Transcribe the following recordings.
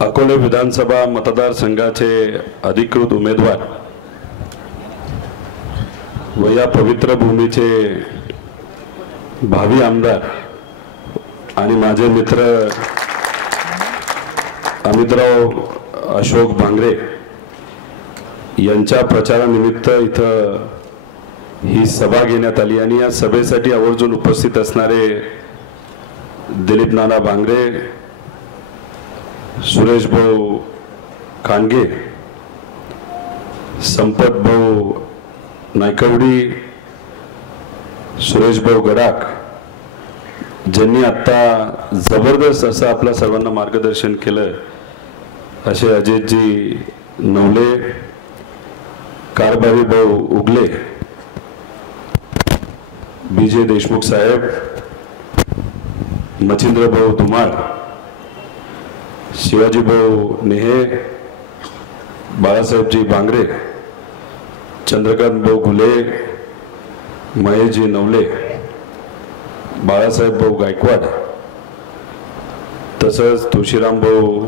अकोले विधानसभा मतदारसंघाचे अधिकृत उमेदवार व या पवित्र भूमीचे भावी आमदार आणि माझे मित्र अमितराव अशोक भांगरे यांच्या प्रचारानिमित्त इथं ही सभा घेण्यात आली आणि या सभेसाठी आवर्जून उपस्थित असणारे दिलीप नाना भांगरे, सुरेश भाऊ खांडगे, संपत भाऊ नायकवडी, सुरेश भाऊ गडाख, ज्यांनी आता जबरदस्त असं आपल्या सर्वांना मार्गदर्शन केलं, असे अजयजी नवले, कारभारी भाऊ उगले, बीजे देशमुख साहेब, मच्छिंद्र भाऊ धुमाळ, शिवाजी भाऊ नेहे, बाळासाहेबजी भांगरे, चंद्रकांत भाऊ घुले, महेशजी नवले, बाळासाहेब भाऊ गायकवाड, तसंच तुळशीराम भाऊ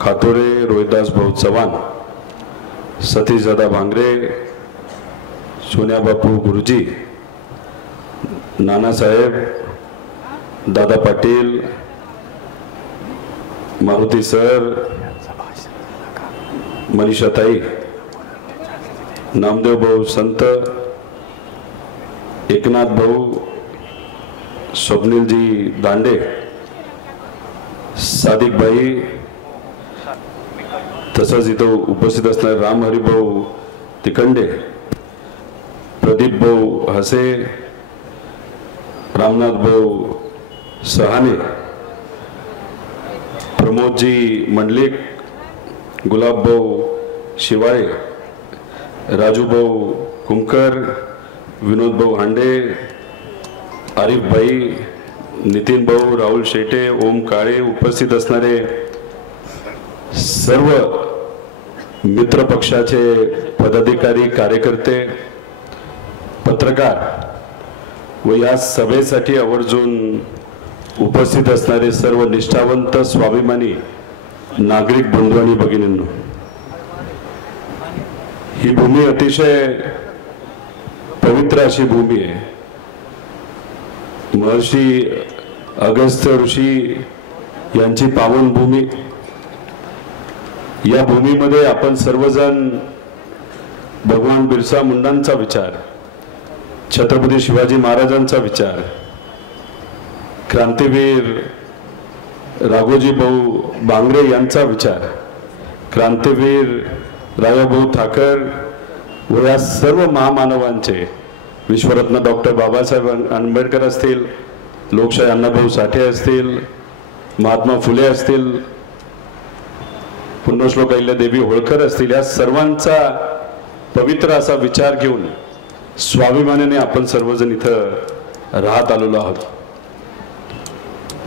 खातोरे, रोहिदास भाऊ चव्हाण, सतीश दादा भांगरे, सोन्या बापू गुरुजी, नानासाहेब, दादा पाटील, मारुती सर, मनीषाताई, नामदेव भाऊ संत, एकनाथ भाऊ, स्वप्नीलजी दांडे, सादिक भाई, तसंच इथं उपस्थित असणारे राम हरिभाऊ तिकंडे, प्रदीप भाऊ हसे, रामनाथ भाऊ सहाने, प्रमोदजी मंडलिक, गुलाब भाऊ शिवाळे, राजू भाऊ कुमकर, विनोद भाऊ हांडे, आरिफ भाई, नितीन भाऊ, राहुल शेटे, ओम काळे, उपस्थित असणारे सर्व मित्र पक्षाचे पदाधिकारी, कार्यकर्ते, पत्रकार व या सभेसाठी आवर्जून उपस्थित असणारे सर्व निष्ठावंत स्वाभिमानी नागरिक बंधू आणि भगिनींनो, ही भूमी अतिशय पवित्र अशी भूमी आहे. महर्षी अगस्त्य ऋषी यांची पावन भूमी. या भूमीमध्ये आपण सर्वजण भगवान बिरसा मुंडांचा विचार, छत्रपती शिवाजी महाराजांचा विचार, क्रांतीवीर राघोजी भाऊ भांगरे यांचा विचार, क्रांतीवीर राजाभाऊ ठाकर व या सर्व महामानवांचे, विश्वरत्न डॉक्टर बाबासाहेब आंबेडकर असतील, लोकशाही अण्णाभाऊ साठे असतील, महात्मा फुले असतील, पुण्यश्लोक अहिल्यादेवी होळकर असतील, या सर्वांचा पवित्र असा विचार घेऊन स्वाभिमानाने आपण सर्वजण इथं राहत आलेलो आहोत.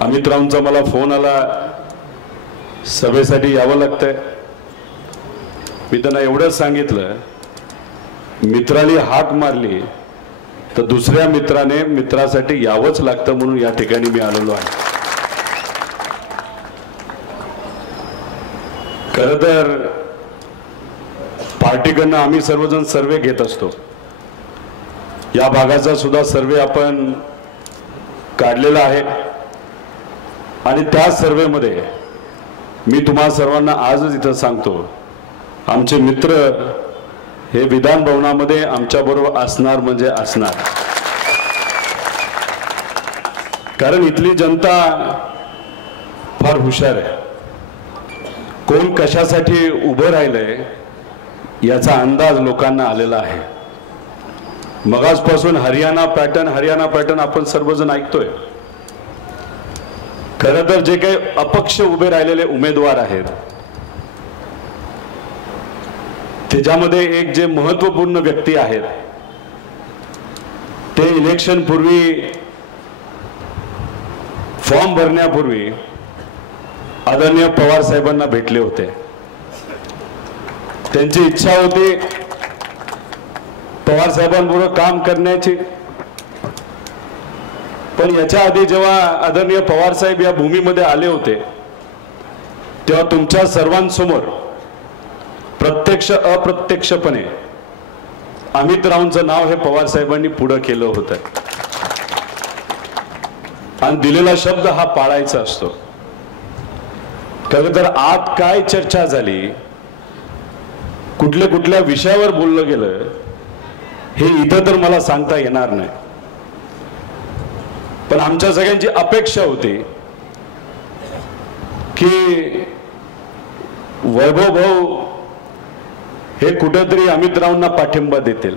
अमितरावांचा मला फोन आला, सभेसाठी यावं लागतंय. मी त्यांना एवढंच सांगितलं, मित्राने हाक मारली तर दुसऱ्या मित्राने मित्रासाठी यावंच लागतं, म्हणून या ठिकाणी मी आलेलो आहे. खरं तर पार्टीकडनं आम्ही सर्वजण सर्वे घेत असतो. या भागाचा सुद्धा सर्वे आपण काढलेला आहे आणि त्या सर्वेमध्ये मी तुम्हा सर्वांना आजच इथं सांगतो, आमचे मित्र हे विधान भवनामध्ये आमच्या बरोबर असणार म्हणजे असणार. कारण इथली जनता फार हुशार आहे. कोण कशासाठी उभं राहिलंय याचा अंदाज लोकांना आलेला आहे. मगासपासून हरियाणा पॅटर्न आपण सर्वजण ऐकतोय. खरं तर जे काही अपक्ष उभे राहिलेले उमेदवार आहेत त्याच्यामध्ये एक जे महत्त्वपूर्ण व्यक्ती आहेत ते इलेक्शन पूर्वी, फॉर्म भरण्यापूर्वी आदरणीय पवार साहेबांना भेटले होते. त्यांची इच्छा होती पवार साहेबांबरोबर काम करण्याची. पण याच्या आधी जेव्हा आदरणीय पवार साहेब या भूमीमध्ये आले होते तेव्हा तुमच्या सर्वांसमोर प्रत्यक्ष अप्रत्यक्षपणे अमितरावांचं नाव हे पवार साहेबांनी पुढे केलं होतं आणि दिलेला शब्द हा पाळायचा असतो. खरं तर आत काय चर्चा झाली, कुठल्या कुठल्या विषयावर बोललं गेलं हे इथं तर मला सांगता येणार नाही. पण आमच्या सगळ्यांची अपेक्षा होती की वैभव भाऊ हे कुठेतरी अमितरावांना पाठिंबा देतील,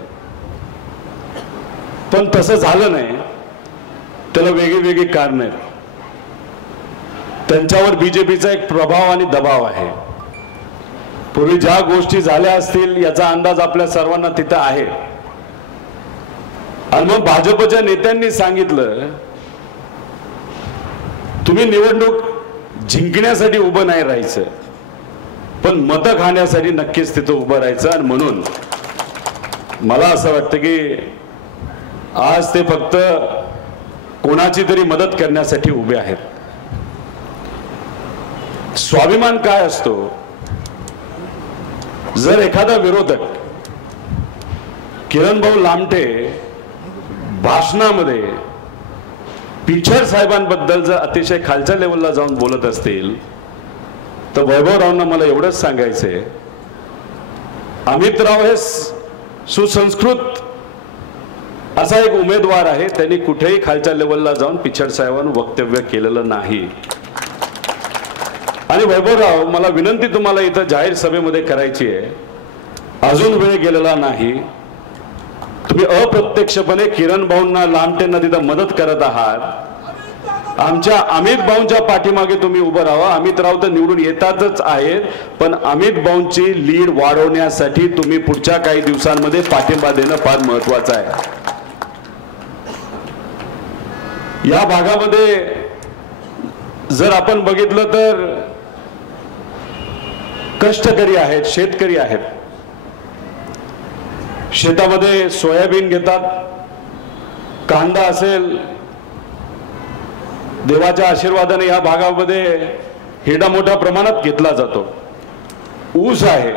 पण तसं झालं नाही. त्याला वेगळी वेगळी कारण आहेत. त्यांच्यावर बीजेपीचा एक प्रभाव आणि दबाव आहे. पूर्वी ज्या गोष्टी झाल्या असतील याचा अंदाज आपल्या सर्वांना तिथं आहे. आणि मग भाजपच्या नेत्यांनी सांगितलं तुम्ही निवडणूक जिंकण्यासाठी उभं नाही राहायचं, पण मतं खाण्यासाठी नक्कीच तिथं उभं राहायचं. आणि म्हणून मला असं वाटतं की आज ते फक्त कोणाची तरी मदत करण्यासाठी उभे आहेत. स्वाभिमान काय असतो, जर एखादा विरोधक किरण भाऊ लामटे भाषणामध्ये पिछड साहेबांबद्दल जर अतिशय खालच्या लेवलला जाऊन बोलत असतील तर वैभवरावांना मला एवढंच सांगायचंय, अमितराव हे सुसंस्कृत असा एक उमेदवार आहे. त्यांनी कुठेही खालच्या लेवलला जाऊन पिछड साहेबांवर वक्तव्य केलेलं नाही. आणि वैभवराव, मला विनंती तुम्हाला इथं जाहीर सभेमध्ये करायची आहे, अजून वेळ गेलेला नाही. तुम्ही अप्रत्यक्षपणे किरण भाऊंना लामटेंना तिथं मदत करत आहात. आमच्या अमित भाऊंच्या पाठीमागे तुम्ही उभं राहा. अमितराव तर निवडून येतातच आहेत, पण अमित भाऊंची लीड वाढवण्यासाठी तुम्ही पुढच्या काही दिवसांमध्ये पाठिंबा देणं फार महत्वाचं आहे. या भागामध्ये जर आपण बघितलं तर कष्टकरी आहेत, शेतकरी आहेत. शेतामध्ये सोयाबीन घेतात, कांदा असेल, देवाच्या आशीर्वादाने या भागामध्ये हेडा मोठ्या प्रमाणात घेतला जातो. ऊस आहे.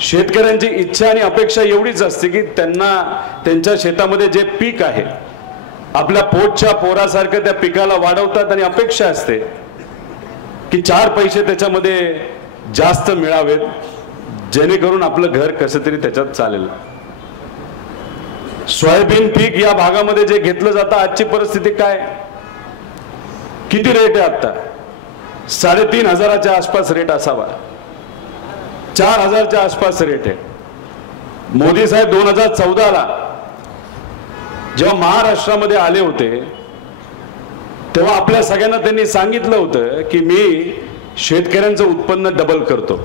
शेतकऱ्यांची इच्छा आणि अपेक्षा एवढीच असते की त्यांना त्यांच्या शेतामध्ये जे पीक आहे आपल्या पोटच्या पोरासारखं त्या पिकाला वाढवतात आणि अपेक्षा असते की 4 पैसे त्याच्यामध्ये जास्त मिळावेत, जेणेकरून आपलं घर कसं तरी त्याच्यात चालेल. सोयाबीन पीक या भागामध्ये जे घेतलं जातं, आजची परिस्थिती काय, किती रेट आहे आता? 3,500च्या आसपास रेट असावा, 4,000च्या आसपास रेट आहे. मोदी साहेब 2014ला जेव्हा महाराष्ट्रामध्ये आले होते तेव्हा आपल्या सगळ्यांना त्यांनी सांगितलं होतं की मी शेतकऱ्यांचं उत्पन्न डबल करतो.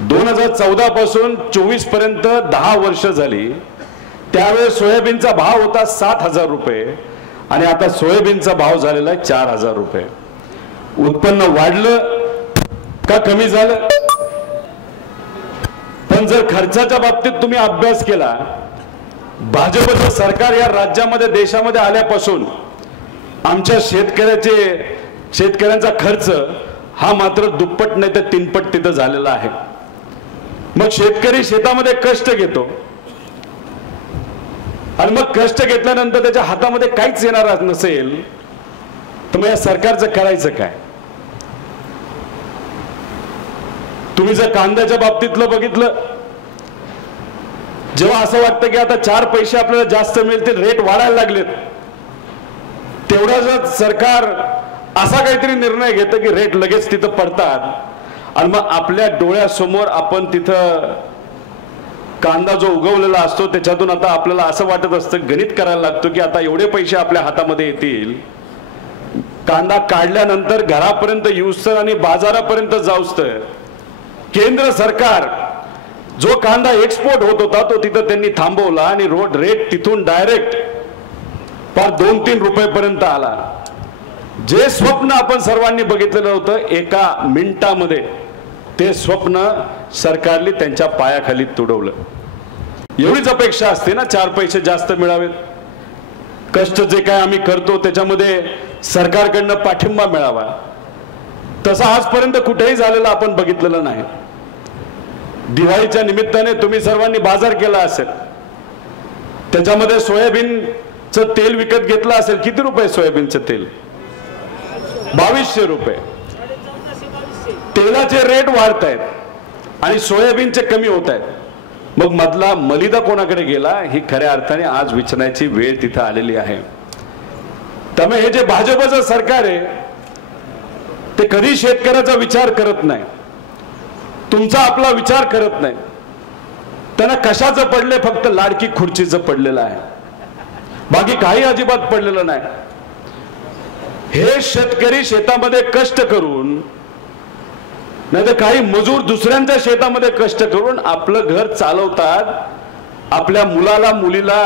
2014 पासून 24 पर्यंत 10 वर्ष झाली. त्यावेळेस सोयाबीनचा भाव होता 7,000 रुपये आणि आता सोयाबीनचा भाव झालेला आहे 4,000 रुपये. उत्पन्न वाढलं का कमी झालं? पण जर खर्चाच्या बाबतीत तुम्ही अभ्यास केला, भाजपचं सरकार या राज्यामध्ये देशामध्ये आल्यापासून आमच्या शेतकऱ्यांचा खर्च हा मात्र दुप्पट नाही तर 3पट तिथं झालेला आहे. मग शेतकरी शेतामध्ये कष्ट घेतो आणि मग कष्ट घेतल्यानंतर त्याच्या हातामध्ये काहीच येणार नसेल तर मग या सरकारचं करायचं काय? तुम्ही जर कांद्याच्या बाबतीतलं बघितलं, जेव्हा असं वाटतं की आता 4 पैसे आपल्याला जास्त मिळतील, रेट वाढायला लागलेत, तेवढाच सरकार असा काहीतरी निर्णय घेतं की रेट लगेच तिथं पडतात आणि मग आपल्या डोळ्यासमोर आपण तिथं कांदा जो उगवलेला असतो त्याच्यातून आता आपल्याला असं वाटत असतं, गणित करायला लागतो की आता एवढे पैसे आपल्या हातामध्ये येतील. कांदा काढल्यानंतर घरापर्यंत येऊस्तर आणि बाजारापर्यंत जाऊस्तर केंद्र सरकार जो कांदा एक्सपोर्ट होत होता तो तिथं त्यांनी थांबवला आणि रोड रेट तिथून डायरेक्ट पार 2-3 रुपयेपर्यंत आला. जे स्वप्न आपण सर्वांनी बघितलेलं होतं एका मिनिटामध्ये ते स्वप्न सरकारने त्यांच्या पायाखाली तुडवलं. एवढीच अपेक्षा असते ना, 4 पैसे जास्त मिळावेत, कष्ट जे काय आम्ही करतो त्याच्यामध्ये सरकारकडनं पाठिंबा मिळावा. तसा आजपर्यंत कुठेही झालेला आपण बघितलेलं नाही. दिवाळीच्या निमित्ताने तुम्ही सर्वांनी बाजार केला असेल, त्याच्यामध्ये सोयाबीनचं तेल विकत घेतलं असेल. किती रुपये सोयाबीनचं तेल? 2200 रुपये. तेलाचे रेट वाढत आहेत आणि सोयाबीनचे कमी होत आहेत. मग मधला मलिदा कोणाकडे गेला ही खऱ्या अर्थाने आज विचारण्याची वेळ तिथं आलेली आहे. त्यामुळे हे जे भाजपचं सरकार आहे ते कधी शेतकऱ्याचा विचार करत नाही, तुमचा आपला विचार करत नाही. त्यांना कशाचं पडले? फक्त लाडकी खुर्चीचं पडलेलं आहे, बाकी काही अजिबात पडलेलं नाही. हे शेतकरी शेतामध्ये कष्ट करून, नाही तर काही मजूर दुसऱ्यांच्या शेतामध्ये कष्ट करून आपलं घर चालवतात, आपल्या मुलाला मुलीला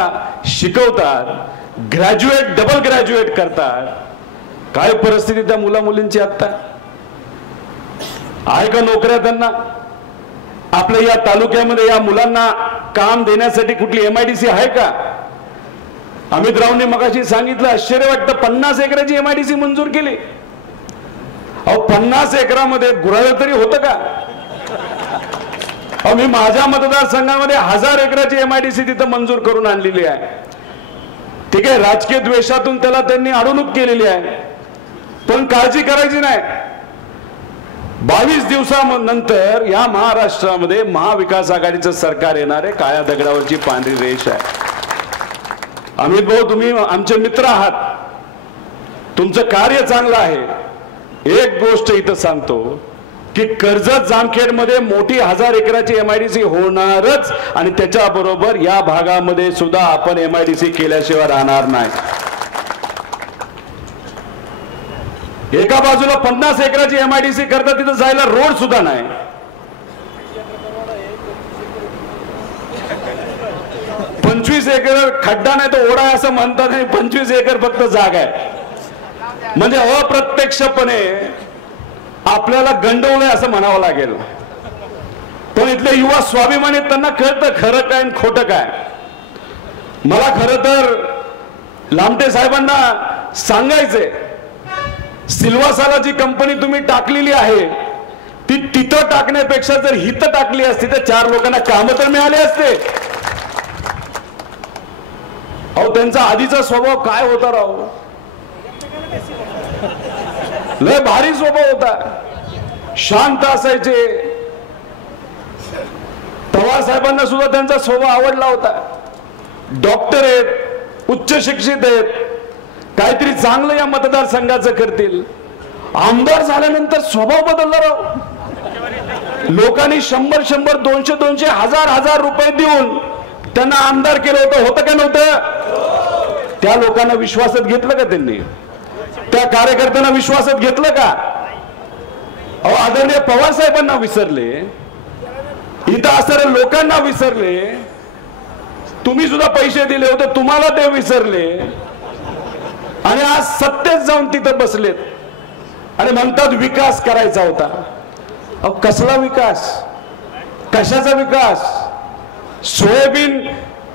शिकवतात, ग्रॅज्युएट डबल ग्रॅज्युएट करतात. काय परिस्थिती त्या मुला मुलींची आता आहे का? नोकऱ्या त्यांना? आपल्या या तालुक्यामध्ये या मुलांना काम देण्यासाठी कुठली MIDC आहे का? अमित रावने मगाशी सांगितलं, आश्चर्य वाटतं, 50 एकराची MIDC मंजूर केली. अहो 50 एकरामध्ये गुराळ तरी होतं का? अहो मी माझ्या मतदारसंघामध्ये 1000 एकराची MIDC तिथं मंजूर करून आणलेली आहे. ठीक आहे, राजकीय द्वेषातून त्याला त्यांनी अडवणूक केलेली आहे, पण काळजी करायची नाही. 22 दिवसानंतर या महाराष्ट्रामध्ये महाविकास आघाडीचं सरकार येणार आहे. काळ्या दगडावरची पांढरी रेष आहे. अमित भाऊ, तुम्ही आमचे मित्र आहात, तुमचं कार्य चांगलं आहे. एक गोष्ट इथं सांगतो की कर्जत जामखेड मध्ये मोठी 1000 एकराची MIDC होणारच आणि त्याच्याबरोबर या भागामध्ये सुद्धा आपण MIDC केल्याशिवाय राहणार नाही. एका बाजूला 50 एकराची MIDC करता, तिथं जायला रोड सुद्धा नाही. पंचवीस एकर खड्डा नाही तो ओढा असं म्हणतात, नाही 25 एकर फक्त जागा आहे. म्हणजे अप्रत्यक्षपणे आपल्याला गंडवलंय असं म्हणावं लागेल. पण इथले युवा स्वाभिमानी, त्यांना कळतं खरं काय आणि खोटं काय. मला खरं तर लामटे साहेबांना सांगायचंय, सिल्वासाला जी कंपनी तुम्ही टाकलेली आहे ती तिथं टाकण्यापेक्षा जर हिथं टाकली असती तर 4 लोकांना काम तर मिळाले असते. अहो त्यांचा आधीचा स्वभाव काय होता राव, लय भारी स्वभाव होता, शांत असायचे. पवार साहेबांना सुद्धा त्यांचा स्वभाव आवडला होता. डॉक्टर आहेत, उच्च शिक्षित आहेत, काहीतरी चांगलं या मतदारसंघाचं करतील. आमदार झाल्यानंतर स्वभाव बदलला राव. लोकांनी 100-100, 200-200, 1000-1000 रुपये देऊन त्यांना आमदार केलं होतं. होतं का नव्हतं? त्या लोकांना विश्वासात घेतलं का त्यांनी? त्या कार्यकर्त्यांना विश्वासात घेतलं का? अहो आदरणीय पवार साहेबांना विसरले, इथं असणाऱ्या लोकांना विसरले. तुम्ही सुद्धा पैसे दिले होते, तुम्हाला ते विसरले आणि आज सत्तेत जाऊन तिथं बसलेत आणि म्हणतात विकास करायचा होता. अहो कसला विकास? कशाचा विकास? सोयाबीन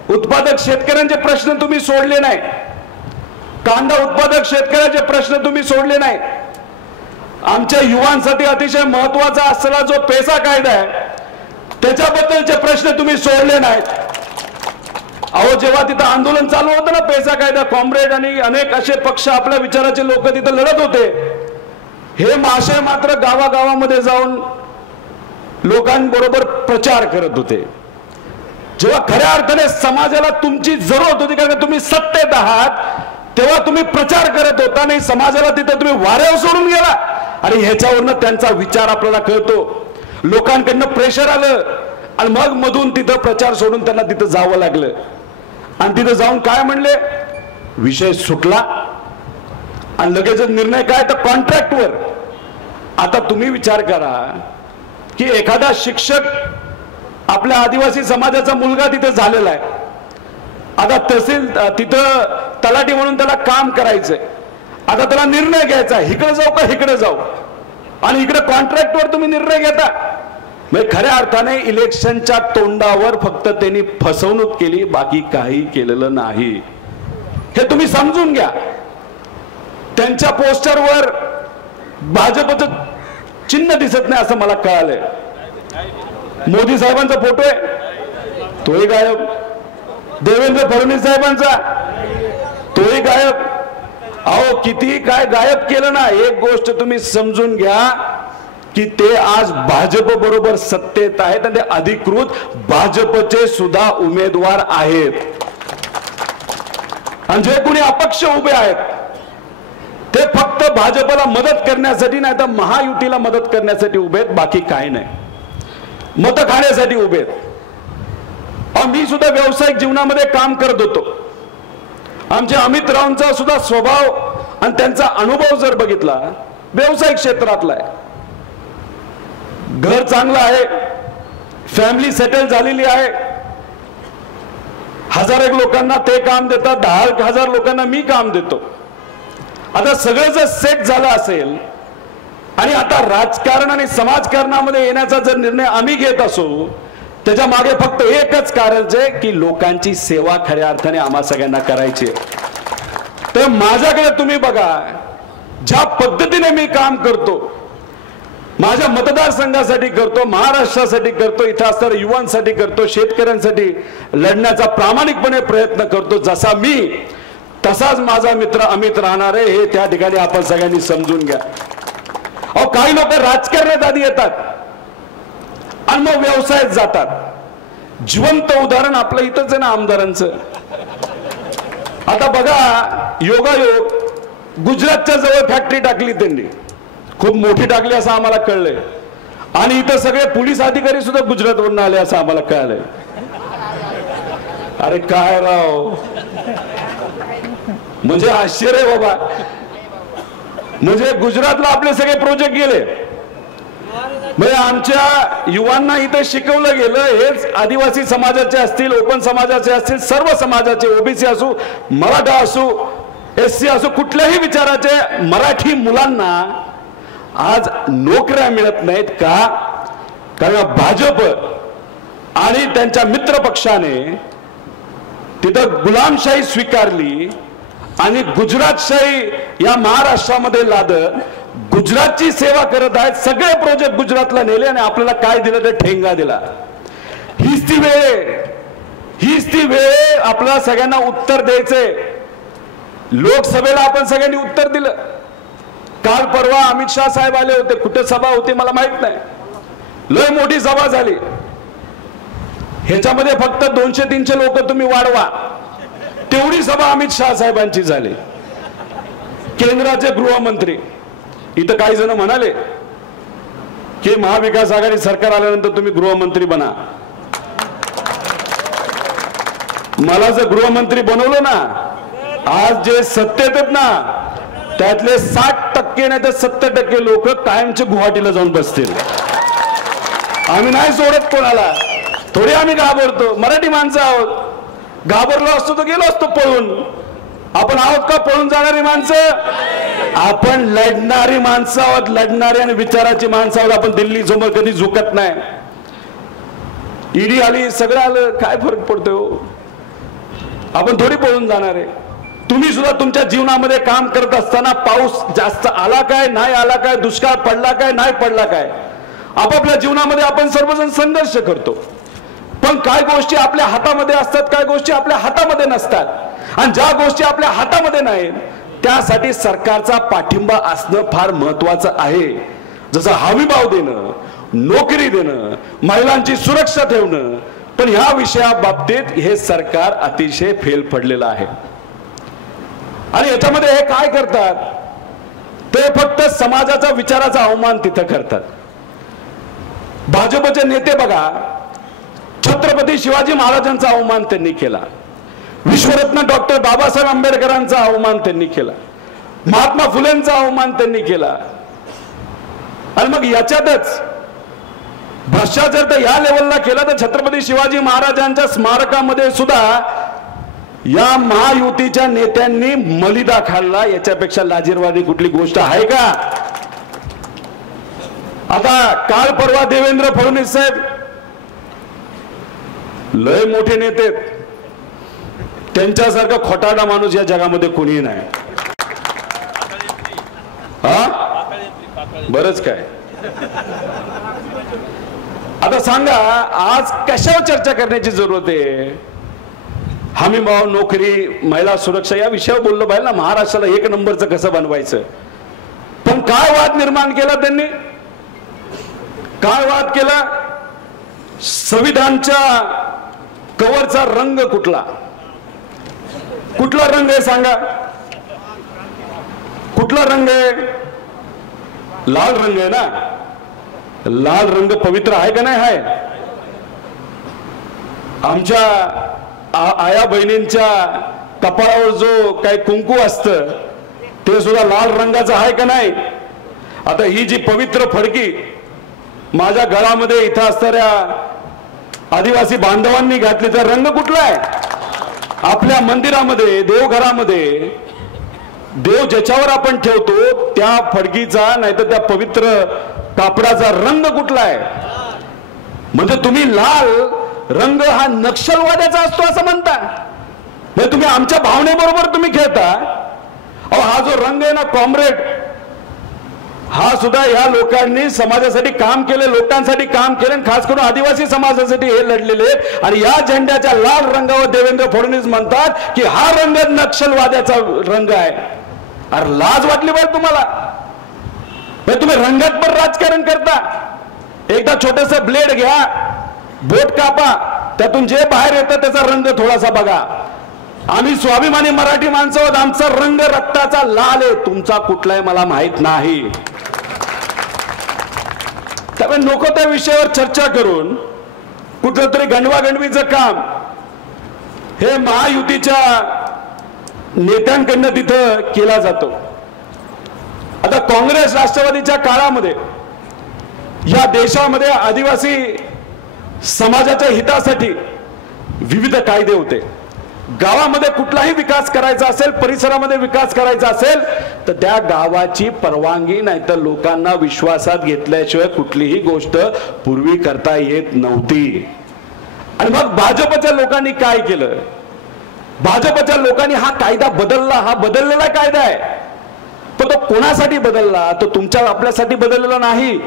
उत्पादक शेतकऱ्यांचे प्रश्न तुम्ही सोडले नाही, कांदा उत्पादक शेतकऱ्याचे प्रश्न तुम्ही सोडले नाही. आमच्या युवांसाठी अतिशय महत्वाचा असलेला जो पेसा कायदा आहे त्याच्याबद्दलचे प्रश्न तुम्ही सोडले नाहीत. अहो जेव्हा तिथं आंदोलन चालू होतं ना पेसा कायदा, कॉम्रेड आणि अनेक असे पक्ष, आपल्या विचाराचे लोक तिथं लढत होते. हे माशे मात्र गावागावामध्ये जाऊन लोकांबरोबर प्रचार करत होते. जेव्हा खऱ्या अर्थाने समाजाला तुमची जरूरत होती, कारण तुम्ही सत्तेत आहात, तेव्हा तुम्ही प्रचार करत होता नाही. समाजाला तिथं तुम्ही वाऱ्यावर सोडून गेला आणि ह्याच्यावरनं त्यांचा विचार आपल्याला कळतो. लोकांकडनं प्रेशर आलं आणि मग मधून तिथं प्रचार सोडून त्यांना तिथं जावं लागलं. आणि तिथं जाऊन काय म्हणले? विषय सुटला आणि लगेच निर्णय काय? तर कॉन्ट्रॅक्टवर. आता तुम्ही विचार करा की एखादा शिक्षक आपल्या आदिवासी समाजाचा मुलगा तिथे झालेला आहे, आता तहसील तिथं तलाठी म्हणून त्याला काम करायचंय. आता त्याला निर्णय घ्यायचा, इकडे जाऊ का इकडे जाऊ, आणि इकडे कॉन्ट्रॅक्टवर तुम्ही निर्णय घेता. म्हणजे खऱ्या अर्थाने इलेक्शनच्या तोंडावर फक्त त्यांनी फसवणूक केली, बाकी काही केलेलं नाही. हे तुम्ही समजून घ्या. त्यांच्या पोस्टरवर भाजपचं चिन्ह दिसत नाही असं मला कळालंय. मोदी साहेबांचा फोटो आहे तोही गायब, देवेंद्र फडणवीस साहेबांचा तोही गायब. अहो किती काय गायब केलं ना, एक गोष्ट तुम्ही समजून घ्या की ते आज भाजप बरोबर सत्तेत आहेत आणि ते अधिकृत भाजपचे सुद्धा उमेदवार आहेत. आणि जे कोणी अपक्ष उभे आहेत ते फक्त भाजपला मदत करण्यासाठी नाही तर महायुतीला मदत करण्यासाठी उभे आहेत, बाकी काही नाही, मत खाण्यासाठी उभे आहेत. मी सुद्धा व्यावसायिक जीवनामध्ये काम करत होतो. आमच्या अमित रावांचा सुद्धा स्वभाव आणि त्यांचा अनुभव जर बघितला, व्यावसायिक क्षेत्रातला आहे, घर चांगलं आहे, फॅमिली सेटल झालेली आहे, 1000 लोकांना ते काम देतात, 10,000 लोकांना मी काम देतो. आता सगळं जर सेट झालं असेल आणि आता राजकारण आणि समाजकारणामध्ये येण्याचा जर निर्णय आम्ही घेत असू, त्याच्या मागे फक्त एकच कारण आहे की लोकांची सेवा खऱ्या अर्थाने आम्हा सगळ्यांना करायची. तर माझ्याकडे तुम्ही बघा, ज्या पद्धतीने मी काम करतो, माझ्या मतदारसंघासाठी करतो, महाराष्ट्रासाठी करतो, इथं असणाऱ्या युवांसाठी करतो, शेतकऱ्यांसाठी लढण्याचा प्रामाणिकपणे प्रयत्न करतो. जसा मी तसाच माझा मित्र अमित राहणार आहे, हे त्या ठिकाणी आपण सगळ्यांनी समजून घ्या. अहो काही लोक राजकारणात आधी येतात आणि मग व्यवसायात जातात. जिवंत उदाहरण आपलं इथंच आहे ना आमदारांचं. आता बघा योगायोग, गुजरातच्या जवळ फॅक्टरी टाकली त्यांनी, खूप मोठी टाकली असं आम्हाला कळलंय. आणि इथं सगळे पोलीस अधिकारी सुद्धा गुजरातवरून आले असं आम्हाला कळलंय. अरे काय राव, म्हणजे आश्चर्य बाबा. म्हणजे गुजरातला आपले सगळे प्रोजेक्ट गेले, म्हणजे आमच्या युवांना इथं शिकवलं गेलं. हेच आदिवासी समाजाचे असतील, ओपन समाजाचे असतील, सर्व समाजाचे, ओबीसी असो, मराठा असो, एससी असो, कुठल्याही विचाराचे मराठी मुलांना आज नोकऱ्या मिळत नाहीत का? कारण भाजप आणि त्यांच्या मित्र पक्षाने तिथं गुलामशाही स्वीकारली आणि गुजरातशाही या महाराष्ट्रामध्ये लादत गुजरातची सेवा करत आहेत. सगळे प्रोजेक्ट गुजरातला नेले आणि आपल्याला काय दिलं तर ठेंगा दिला. हीच ती वेळ आपल्याला सगळ्यांना उत्तर द्यायचंय. लोकसभेला आपण सगळ्यांनी उत्तर दिलं. काल परवा अमित शाह साहेब आले होते, कुठे सभा होती मला माहित नाही, लय मोठी सभा झाली. ह्याच्यामध्ये फक्त 200-300 लोक तुम्ही वाढवा, तेवढी सभा अमित शाह साहेबांची झाली. केंद्राचे गृहमंत्री, इथं काही जण म्हणाले की महाविकास आघाडी सरकार आल्यानंतर तुम्ही गृहमंत्री बना. मला जर गृहमंत्री बनवलं ना, आज जे सत्तेत आहेत ना त्यातले 60% नाही तर 70% लोक कायमचे गुवाहाटीला जाऊन बसतील. आम्ही नाही सोडत कोणाला, थोडी आम्ही घाबरतो. मराठी माणसं आहोत, घाबरलो असतो तर गेलो असतो पळून. आपण आहोत का पळून जाणारी माणसं? आपण लढणारी माणसं आहोत, लढणारी आणि विचाराची माणसं आहोत. आपण दिल्ली समोर कधी झुकत नाही. ईडी आली, सगळं आलं, काय फरक पडतोय? आपण थोडी पळून जाणार आहे. तुम्ही सुद्धा तुमच्या जीवनामध्ये काम करत असताना पाऊस जास्त आला काय, नाही आला काय, दुष्काळ पडला काय, नाही पडला काय, आपापल्या जीवनामध्ये आपण सर्वजण संघर्ष करतो. पण काय गोष्टी आपल्या हातामध्ये असतात, काय गोष्टी आपल्या हातामध्ये नसतात. आणि ज्या गोष्टी आपल्या हातामध्ये नाहीत त्यासाठी सरकारचा पाठिंबा असणं फार महत्वाचं आहे. जसं हमीभाव देणं, नोकरी देणं, महिलांची सुरक्षा ठेवणं. पण ह्या विषयाबाबतीत हे सरकार अतिशय फेल पडलेलं आहे. आणि याच्यामध्ये हे काय करतात, ते फक्त समाजाचा विचाराचा अवमान तिथं करतात. भाजपचे नेते बघा, छत्रपती शिवाजी महाराजांचा अवमान त्यांनी केला, विश्वरत्न डॉक्टर बाबासाहेब आंबेडकरांचा अवमान त्यांनी केला, महात्मा फुलेंचा अवमान त्यांनी केला. आणि मग याच्यातच भ्रष्टाचार तर या लेवलला केला तर छत्रपती शिवाजी महाराजांच्या स्मारकामध्ये सुद्धा या महायुतीच्या नेत्यांनी मलिदा खाल्ला. याच्यापेक्षा लाजिरवाणी कुठली गोष्ट आहे का? आता काल परवा देवेंद्र फडणवीस साहेब लय मोठे नेते, त्यांच्यासारखा खोटारडा माणूस या जगामध्ये कोणीही नाही. हा बरंच काय, आता सांगा आज कशावर चर्चा करण्याची जरूरत आहे? हमी भाव, नोकरी, महिला सुरक्षा या विषयावर बोललं पाहिजे ना. महाराष्ट्राला एक नंबरचं कसं बनवायचं. पण काय वाद निर्माण केला त्यांनी? काय वाद केला? संविधानच्या कवरचा रंग कुठला? कुठला रंग आहे सांगा? कुठला रंग आहे? लाल रंग आहे ना. लाल रंग पवित्र आहे का नाही? आहे. आमच्या आया बहिणींच्या कपाळावर जो काही कुंकू असतं ते सुद्धा लाल रंगाचं आहे का नाही? आता ही जी पवित्र फडकी माझ्या गळामध्ये इथं असणाऱ्या आदिवासी बांधवांनी घातली, तर रंग कुठला आहे? आपल्या मंदिरामध्ये, देवघरामध्ये देव ज्याच्यावर आपण ठेवतो त्या फडकीचा नाहीतर त्या पवित्र कापडाचा रंग कुठला आहे? म्हणजे तुम्ही लाल रंग हा नक्षलवाद्याचा असतो असं म्हणता. म्हणजे तुम्ही आमच्या भावनेबरोबर तुम्ही खेळता. अहो हा जो रंग आहे ना कॉम्रेड, हा सुद्धा या लोकांनी समाजासाठी काम केले, लोकांसाठी काम केले, खास करून आदिवासी समाजासाठी हे लढलेले. आणि या झेंड्याच्या लाल रंगावर देवेंद्र फडणवीस म्हणतात की हा रंग नक्षलवाद्याचा रंग आहे. अरे लाज वाटली पाहिजे तुम्हाला. तुम्ही रंगात पण राजकारण करता. एकदा छोटस ब्लेड घ्या, बोट कापा, त्यातून जे बाहेर येतं त्याचा रंग थोडासा बघा. आम्ही स्वाभिमानी मराठी माणसं आहोत, आमचा रंग रक्ताचा लाल आहे, तुमचा कुठलाही मला माहित नाही. त्यामुळे नको त्या विषयावर चर्चा करून कुठलं तरी गणवागणवीचं काम हे महायुतीच्या नेत्यांकडनं तिथं केला जातो. आता काँग्रेस राष्ट्रवादीच्या काळामध्ये या देशामध्ये आदिवासी समाजाच्या हितासाठी विविध कायदे होते. गावामध्ये कुठलाही विकास करायचा असेल, परिसरामध्ये विकास करायचा असेल तर त्या गावाची परवानगी नाही तर लोकांना विश्वासात घेतल्याशिवाय कुठलीही गोष्ट पूर्वी करता येत नव्हती. आणि मग भाजपच्या लोकांनी काय केलं? भाजपच्या लोकांनी हा कायदा बदलला. हा बदललेला कायदा आहे, पण तो कोणासाठी बदलला? तो तुमच्या आपल्यासाठी बदललेला नाही.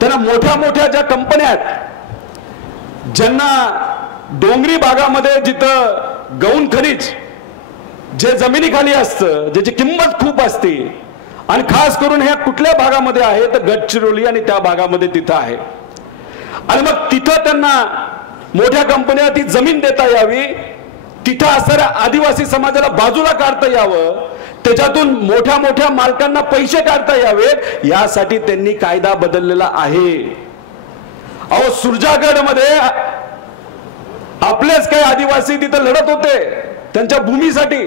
त्यांना मोठ्या मोठ्या ज्या कंपन्या आहेत, ज्यांना डोंगरी भागामध्ये जिथं गौण खनिज जे जमिनीखाली असतं, ज्याची किंमत खूप असते, आणि खास करून ह्या कुठल्या भागामध्ये आहे तर गडचिरोली आणि त्या भागामध्ये तिथं आहे. आणि मग तिथं त्यांना मोठ्या कंपन्या ती जमीन देता यावी, तिथं असणाऱ्या आदिवासी समाजाला बाजूला काढता यावं, त्याच्यातून मोठ्या मोठ्या मालकांना पैसे काढता यावेत, यासाठी त्यांनी कायदा बदललेला आहे. अहो सुरजागड मध्ये आपलेच काही आदिवासी तिथं लढत होते त्यांच्या भूमीसाठी,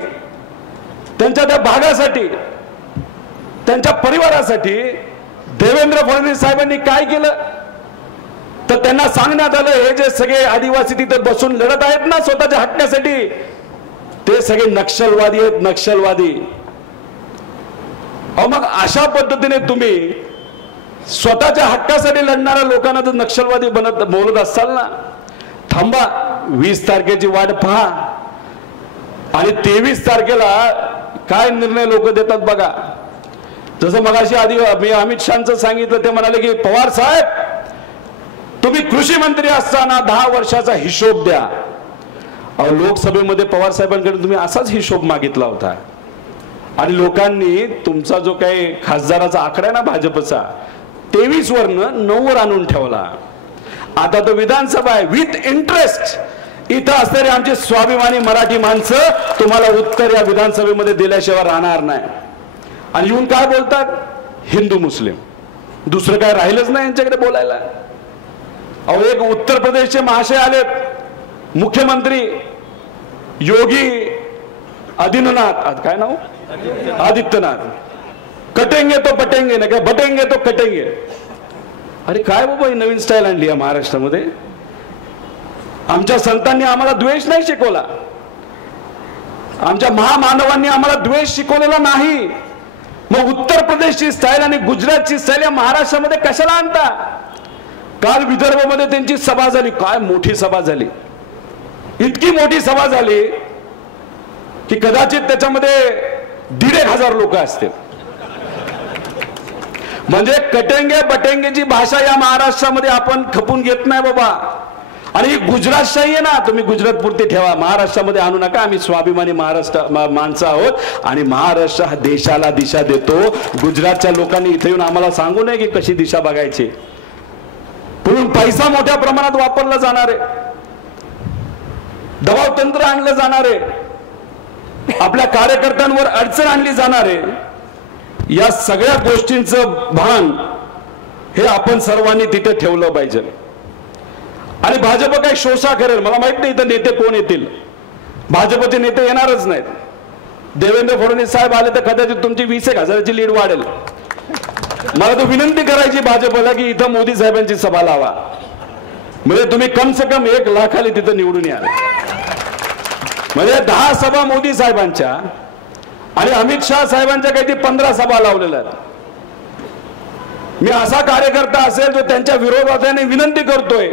त्यांच्या त्या भागासाठी, त्यांच्या परिवारासाठी. देवेंद्र फडणवीस साहेबांनी काय केलं तर त्यांना सांगण्यात आलं हे जे सगळे आदिवासी तिथे बसून लढत आहेत ना स्वतःच्या हटण्यासाठी, ते सगळे नक्षलवादी आहेत, नक्षलवादी. अहो मग अशा पद्धतीने तुम्ही स्वतःच्या हक्कासाठी लढणाऱ्या लोकांना जर नक्षलवादी बोलत असाल ना, थांबा, 20 तारखेची वाट पहा आणि 23 तारखेला काय निर्णय लोक देतात बघा. जसं मगाशी मी अमित शहांचं सांगितलं, ते म्हणाले की पवार साहेब तुम्ही कृषी मंत्री असताना 10 वर्षाचा हिशोब द्या. अहो लोकसभेमध्ये पवार साहेबांकडे तुम्ही असाच हिशोब मागितला होता आणि लोकांनी तुमचा जो काही खासदाराचा आकडा आहे ना भाजपचा, 23 वरनं 9 वर आणून ठेवला. आता तो विधानसभा आहे, विथ इंटरेस्ट इथं असणारे आमचे स्वाभिमानी मराठी माणसं तुम्हाला उत्तर या विधानसभेमध्ये दिल्याशिवाय राहणार नाही. आणि येऊन काय बोलतात? हिंदू मुस्लिम, दुसरं काय राहिलंच नाही यांच्याकडे बोलायला. अहो एक उत्तर प्रदेशचे महाशय आलेत, मुख्यमंत्री योगी आदित्यनाथ, काय नाव? आदित्यनाथ. कटेंगे तो पटेंगे ना काय, बटेंगे तो कटेंगे. अरे काय बाबा ही नवीन स्टाईल आणली या महाराष्ट्रामध्ये. आमच्या संतांनी आम्हाला द्वेष नाही शिकवला, आमच्या महामानवांनी आम्हाला द्वेष शिकवलेला नाही. मग उत्तर प्रदेशची स्टाईल आणि गुजरातची स्टाईल या महाराष्ट्रामध्ये कशाला आणता? काल विदर्भमध्ये त्यांची सभा झाली, काय मोठी सभा झाली, इतकी मोठी सभा झाली की कदाचित त्याच्यामध्ये 1,500 लोक असतील. म्हणजे कटेंगे बटेंगेची भाषा या महाराष्ट्रामध्ये आपण खपून घेत नाही बाबा. आणि ही गुजरातशाही आहे ना, तुम्ही गुजरात पुरती ठेवा, महाराष्ट्रामध्ये आणू नका. आम्ही स्वाभिमानी महाराष्ट्र माणसं आहोत आणि महाराष्ट्र हा देशाला दिशा देतो. गुजरातच्या लोकांनी इथे येऊन आम्हाला सांगू नये की कशी दिशा बघायची. म्हणून पैसा मोठ्या प्रमाणात वापरला जाणार आहे, दबाव तंत्र आणलं जाणार आहे, आपल्या कार्यकर्त्यांवर अडचण आणली जाणार आहे. या सगळ्या गोष्टींचं भान हे आपण सर्वांनी तिथे ठेवलं पाहिजे. आणि भाजप काही शोषा करेल मला माहित नाही, इथं नेते कोण येतील. भाजपचे नेते येणारच नाहीत. देवेंद्र फडणवीस साहेब आले तर कदाचित तुमची 20,000ची लीड वाढेल. मला तो विनंती करायची भाजपला की इथं मोदी साहेबांची सभा लावा, म्हणजे तुम्ही कम से कम 1 लाखाली तिथं निवडून याल. म्हणजे 10 सभा मोदी साहेबांच्या आणि अमित शाह साहेबांच्या काही 15 सभा लावलेल्या आहेत. मी असा कार्यकर्ता असेल जो त्यांच्या विरोधात विनंती करतोय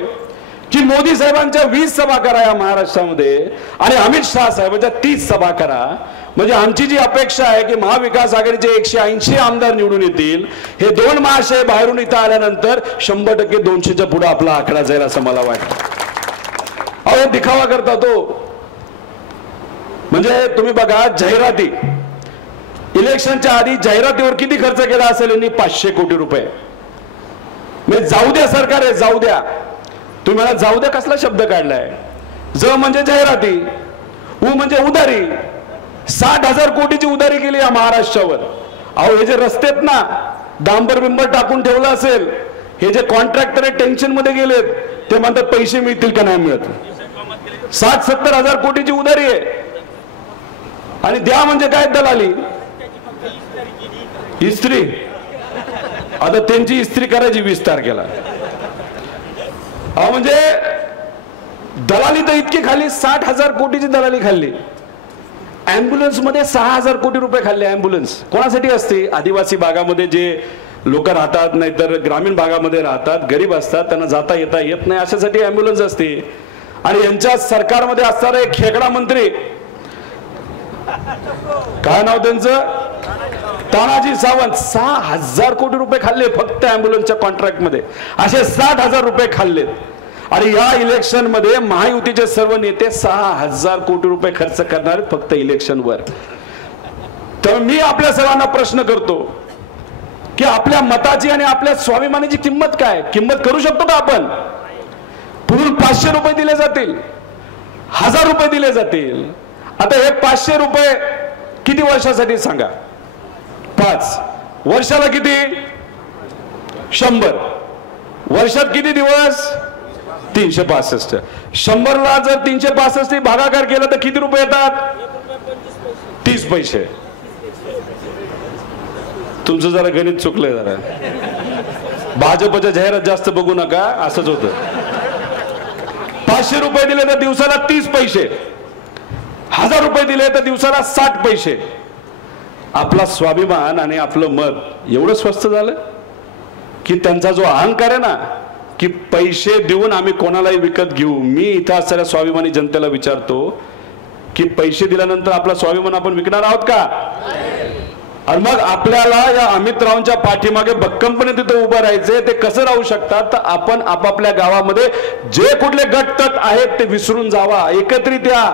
की मोदी साहेबांच्या 20 सभा करा या महाराष्ट्रामध्ये आणि अमित शाह साहेबांच्या 30 सभा करा. म्हणजे आमची जी अपेक्षा आहे की महाविकास आघाडीचे 180 आमदार निवडून येतील. हे 2 महाशय बाहेरून इथं आल्यानंतर 100% 200च्या पुढे आपला आकडा जाईल असं मला वाटतं. अहो दिखावा करता तो. म्हणजे तुम्ही बघा, जाहिराती इलेक्शनच्या आधी जाहिरातीवर किती खर्च केला असेल यांनी? 500 कोटी रुपये. म्हणजे जाऊ द्या सरकार आहे, जाऊ द्या. तुम्ही मला जाऊ द्या कसला शब्द काढलाय? ज म्हणजे जाहिराती, उ म्हणजे उधारी. 60,000 कोटीची उधारी केली या महाराष्ट्रावर. अहो हे जे रस्ते आहेत ना, डांबर बिंबर टाकून ठेवलं असेल, हे जे कॉन्ट्रॅक्टर आहे टेन्शन मध्ये गेलेत, ते म्हणतात पैसे मिळतील का नाही मिळत. 60-70 हजार कोटीची उधारी आहे. आणि द्या म्हणजे काय दलाली? इस्त्री. आता त्यांची इस्त्री करायची 20 तारखेला. म्हणजे दलाली तर इतकी खाल्ली, 60,000 कोटीची दलाली खाल्ली. ॲम्ब्युलन्स मध्ये 6,000 कोटी रुपये खाल्ले. ॲम्ब्युलन्स कोणासाठी असते? आदिवासी भागामध्ये जे लोक राहतात, नाहीतर ग्रामीण भागामध्ये राहतात, गरीब असतात, त्यांना जाता येता येत नाही, अशासाठी ॲम्ब्युलन्स असते. आणि यांच्या सरकारमध्ये असणारा एक खेकडा मंत्री, काय नाव त्यांचं? तानाजी सावंत. 6,000 कोटी रुपये खाल्ले फक्त ॲम्ब्युलन्सच्या कॉन्ट्रॅक्ट मध्ये. असे 60,000 रुपये खाल्लेत. आणि या इलेक्शन मध्ये महायुतीचे सर्व नेते 6,000 कोटी रुपये खर्च करणार फक्त इलेक्शनवर. तर मी आपल्या सर्वांना प्रश्न करतो की आपल्या मताची आणि आपल्या स्वाभिमानाची किंमत काय? किंमत करू शकतो का आपण? पुढून 500 रुपये दिले जातील, 1000 रुपये दिले जातील. आता हे 500 रुपये किती वर्षासाठी सांगा? 5 वर्षाला किती? 100. वर्षात किती दिवस? 365. 100ला जर 365 भागाकार केला तर किती रुपये येतात? 30 पैसे. तुमचं जरा गणित चुकलंय जरा. भाजपच्या जाहिरात जास्त बघू नका, असंच होतं. 500 रुपये दिले तर दिवसाला 30 पैसे, 1000 रुपये दिले तर दिवसाला 60 पैसे. आपला स्वाभिमान आणि आपलं मत एवढं स्वस्त झालं की त्यांचा जो अहंकार आहे ना, की पैसे देऊन आम्ही कोणालाही विकत घेऊ. मी इथं असणाऱ्या स्वाभिमानी जनतेला विचारतो की पैसे दिल्यानंतर आपला स्वाभिमान आपण विकणार आहोत का? आणि मग आपल्याला या अमित रावांच्या पाठीमागे भक्कमपणे तिथे उभं राहायचंय. ते कसं राहू शकतात? तर आपण आपापल्या गावामध्ये जे कुठले गटतट आहेत ते विसरून जावा, एकत्रित या,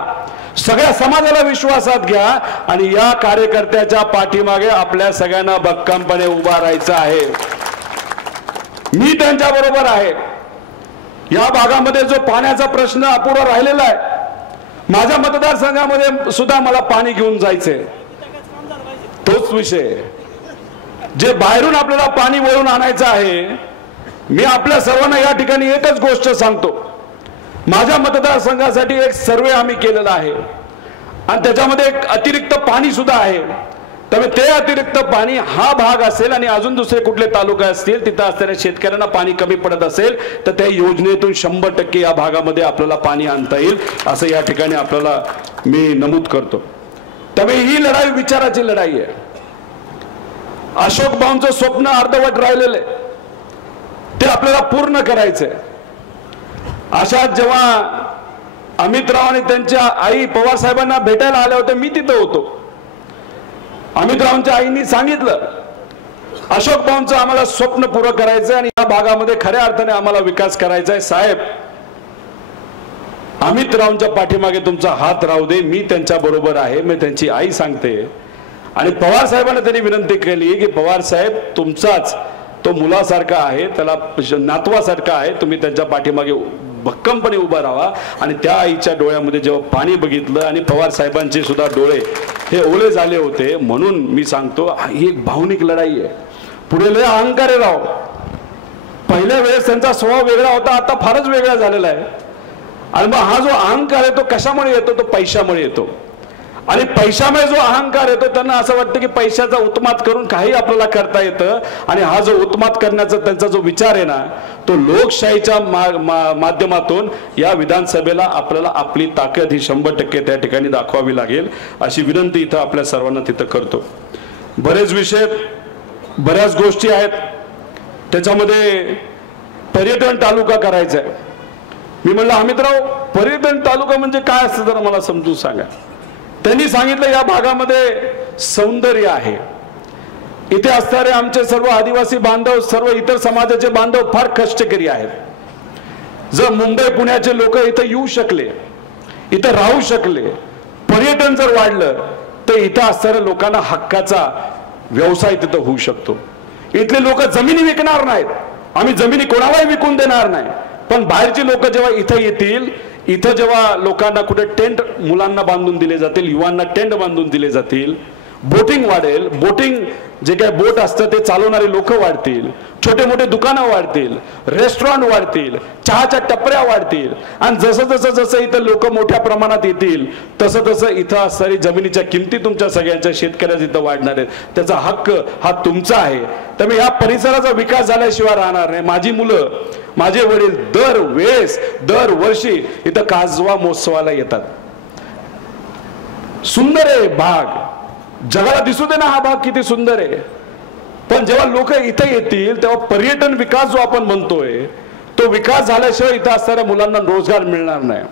सगळ्या समाजाला विश्वासात घ्या आणि या कार्यकर्त्याच्या पाठीमागे आपल्या सगळ्यांना भक्कमपणे उभा राहायचं आहे. मी त्यांच्या बरोबर आहे. या भागामध्ये जो पाण्याचा प्रश्न अपुरा राहिलेला आहे, माझ्या मतदारसंघामध्ये सुद्धा मला पाणी घेऊन जायचंय. तोच विषय, जे बाहेरून आपल्याला पाणी वळून आणायचं आहे. मी आपल्या सर्वांना या ठिकाणी एकच गोष्ट सांगतो. माझ्या मतदारसंघासाठी एक सर्वे आम्ही केलेला आहे आणि त्याच्यामध्ये एक अतिरिक्त पाणी सुद्धा आहे. त्यामुळे ते अतिरिक्त पाणी हा भाग असेल आणि अजून दुसरे कुठले तालुका असतील तिथं असणाऱ्या शेतकऱ्यांना पाणी कमी पडत असेल तर त्या योजनेतून 100% या भागामध्ये आपल्याला पाणी आणता येईल असं या ठिकाणी आपल्याला मी नमूद करतो. त्यामुळे ही लढाई विचाराची लढाई आहे. अशोक भाऊंचं स्वप्न अर्धवट राहिलेलं आहे, ते आपल्याला पूर्ण करायचंय. अशात जेव्हा अमित राव आणि त्यांच्या आई पवार साहेबांना भेटायला आल्या होत्या, मी तिथं होतो. अमित रावांच्या आईंनी सांगितलं अशोक भाऊंचं आम्हाला स्वप्न पुरं करायचं आणि या भागामध्ये खऱ्या अर्थाने आम्हाला विकास करायचा आहे. साहेब, अमित रावांच्या पाठीमागे तुमचा हात राहू दे. मी त्यांच्या बरोबर आहे. मी त्यांची आई सांगते. आणि पवार साहेबांना त्यांनी विनंती केली की पवार साहेब, तुमचाच तो मुलासारखा आहे, त्याला नातवासारखा आहे, तुम्ही त्यांच्या पाठीमागे भक्कमपणे उभा राहा. आणि त्या आईच्या डोळ्यामध्ये जेव्हा पाणी बघितलं आणि पवार साहेबांचे सुद्धा डोळे हे ओले झाले होते. म्हणून मी सांगतो, ही एक भावनिक लढाई आहे. पुढे लय अहंकार आहे राव. पहिल्या वेळेस त्यांचा स्वभाव वेगळा होता, आता फारच वेगळा झालेला आहे. आणि मग हा जो अहंकार आहे तो कशामुळे येतो? तो पैशामुळे येतो. आणि पैशामुळे जो अहंकार येतो, त्यांना असं वाटतं की पैशाचा उत्मात करून काही आपल्याला करता येतं. आणि हा जो उत्मात करण्याचा त्यांचा जो विचार आहे ना, तो लोकशाहीच्या माध्यमातून या विधानसभेला आपल्याला आपली ताकद ही 100% त्या ठिकाणी दाखवावी लागेल, अशी विनंती इथं आपल्या सर्वांना तिथं करतो. बरेच विषय, बऱ्याच गोष्टी आहेत. त्याच्यामध्ये पर्यटन तालुका करायचा आहे. मी म्हणलं अमितराव, पर्यटन तालुका म्हणजे काय असतं जरा मला समजून सांगा. त्यांनी सांगितलं, या भागामध्ये सौंदर्य आहे. इथे असणारे आमचे सर्व आदिवासी बांधव, सर्व इतर समाजाचे बांधव फार कष्टकरी आहेत. जर मुंबई पुण्याचे लोक इथं येऊ शकले, इथं राहू शकले, पर्यटन जर वाढलं, तर इथं असणाऱ्या लोकांना हक्काचा व्यवसाय तिथं होऊ शकतो. इथले लोक जमिनी विकणार नाहीत. आम्ही जमिनी कोणालाही विकून देणार नाही. पण बाहेरची लोक जेव्हा इथं येतील, इथं जेव्हा लोकांना कुठे टेंट मुलांना बांधून दिले जातील, युवांना टेंट बांधून दिले जातील, बोटिंग वाढेल, बोटिंग जे काही बोट असतं ते चालवणारे लोक वाढतील, छोटे मोठे दुकानं वाढतील, रेस्टॉरंट वाढतील, चहाच्या टपऱ्या वाढतील. आणि जसं जसं जसं इथं लोक मोठ्या प्रमाणात येतील, तसं तसं इथं असणारी जमिनीच्या किमती तुमच्या सगळ्यांच्या शेतकऱ्याच्या इथं वाढणार आहेत. त्याचा हक्क हा तुमचा आहे. त्यामुळे या परिसराचा विकास झाल्याशिवाय राहणार नाही. माझी मुलं, माझे वडील दरवर्षी इथं काजवा महोत्सवाला येतात. सुंदर आहे भाग, जगाला दिसू दे ना हा भाग किती सुंदर आहे. पण जेव्हा लोक इथे येतील तेव्हा पर्यटन विकास जो आपण म्हणतोय, तो विकास झाल्याशिवाय इथं असणाऱ्या मुलांना रोजगार मिळणार नाही.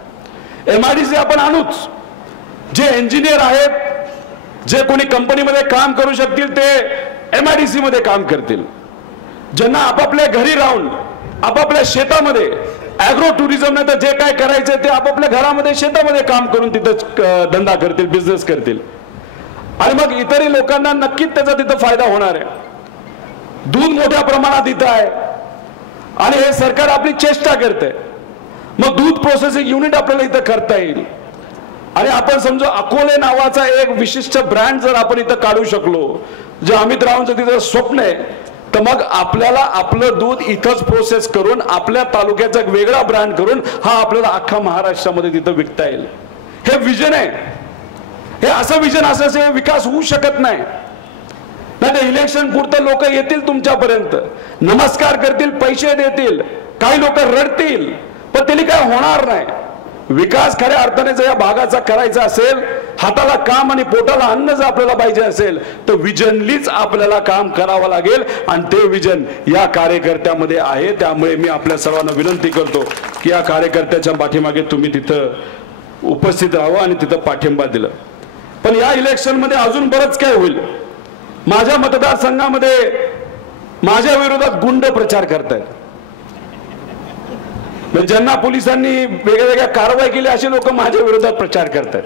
MIDC आपण आणूच. जे इंजिनियर आहेत, जे कोणी कंपनीमध्ये काम करू शकतील ते MIDC मध्ये काम करतील. ज्यांना आपापल्या घरी राहून आपापल्या शेतामध्ये ॲग्रो टुरिझम नाही तर जे काय करायचं ते आपापल्या घरामध्ये शेतामध्ये काम करून तिथं धंदा करतील, बिझनेस करतील. आणि मग इतरही लोकांना नक्कीच त्याचा तिथं फायदा होणार आहे. दूध मोठ्या प्रमाणात इथं आहे आणि हे सरकार आपली चेष्टा करते. मग दूध प्रोसेसिंग युनिट आपल्याला इथं करता येईल. आणि आपण समजू अकोले नावाचा एक विशिष्ट ब्रँड जर आपण इथं काढू शकलो, जे अमित रावांचं तिथं स्वप्न आहे, तर मग आपल्याला आपलं दूध इथंच प्रोसेस करून आपल्या तालुक्याचा एक वेगळा ब्रँड करून हा आपल्याला अख्खा महाराष्ट्रामध्ये तिथं विकता येईल. हे विजन आहे. हे असं विजन असल्याशिवाय विकास होऊ शकत नाही. नाही तर इलेक्शन पुरतं लोक येतील तुमच्यापर्यंत, नमस्कार करतील, पैसे देतील, काही लोक रडतील, पण त्यांनी काय होणार नाही. विकास खऱ्या अर्थाने जर या भागाचा करायचा असेल, हाताला काम आणि पोटाला अन्न जर आपल्याला पाहिजे असेल, तर विजनलीच आपल्याला काम करावं लागेल. आणि ते विजन या कार्यकर्त्यामध्ये आहे. त्यामुळे मी आपल्या सर्वांना विनंती करतो की या कार्यकर्त्याच्या पाठीमागे तुम्ही तिथं उपस्थित राहावं आणि तिथं पाठिंबा दिलं. पण या इलेक्शन मध्ये अजून बरंच काय होईल. माझ्या मतदारसंघामध्ये माझ्या विरोधात गुंड प्रचार करतायत. ज्यांना पोलिसांनी वेगवेगळ्या कारवाई केली असे लोक माझ्या विरोधात प्रचार करतात.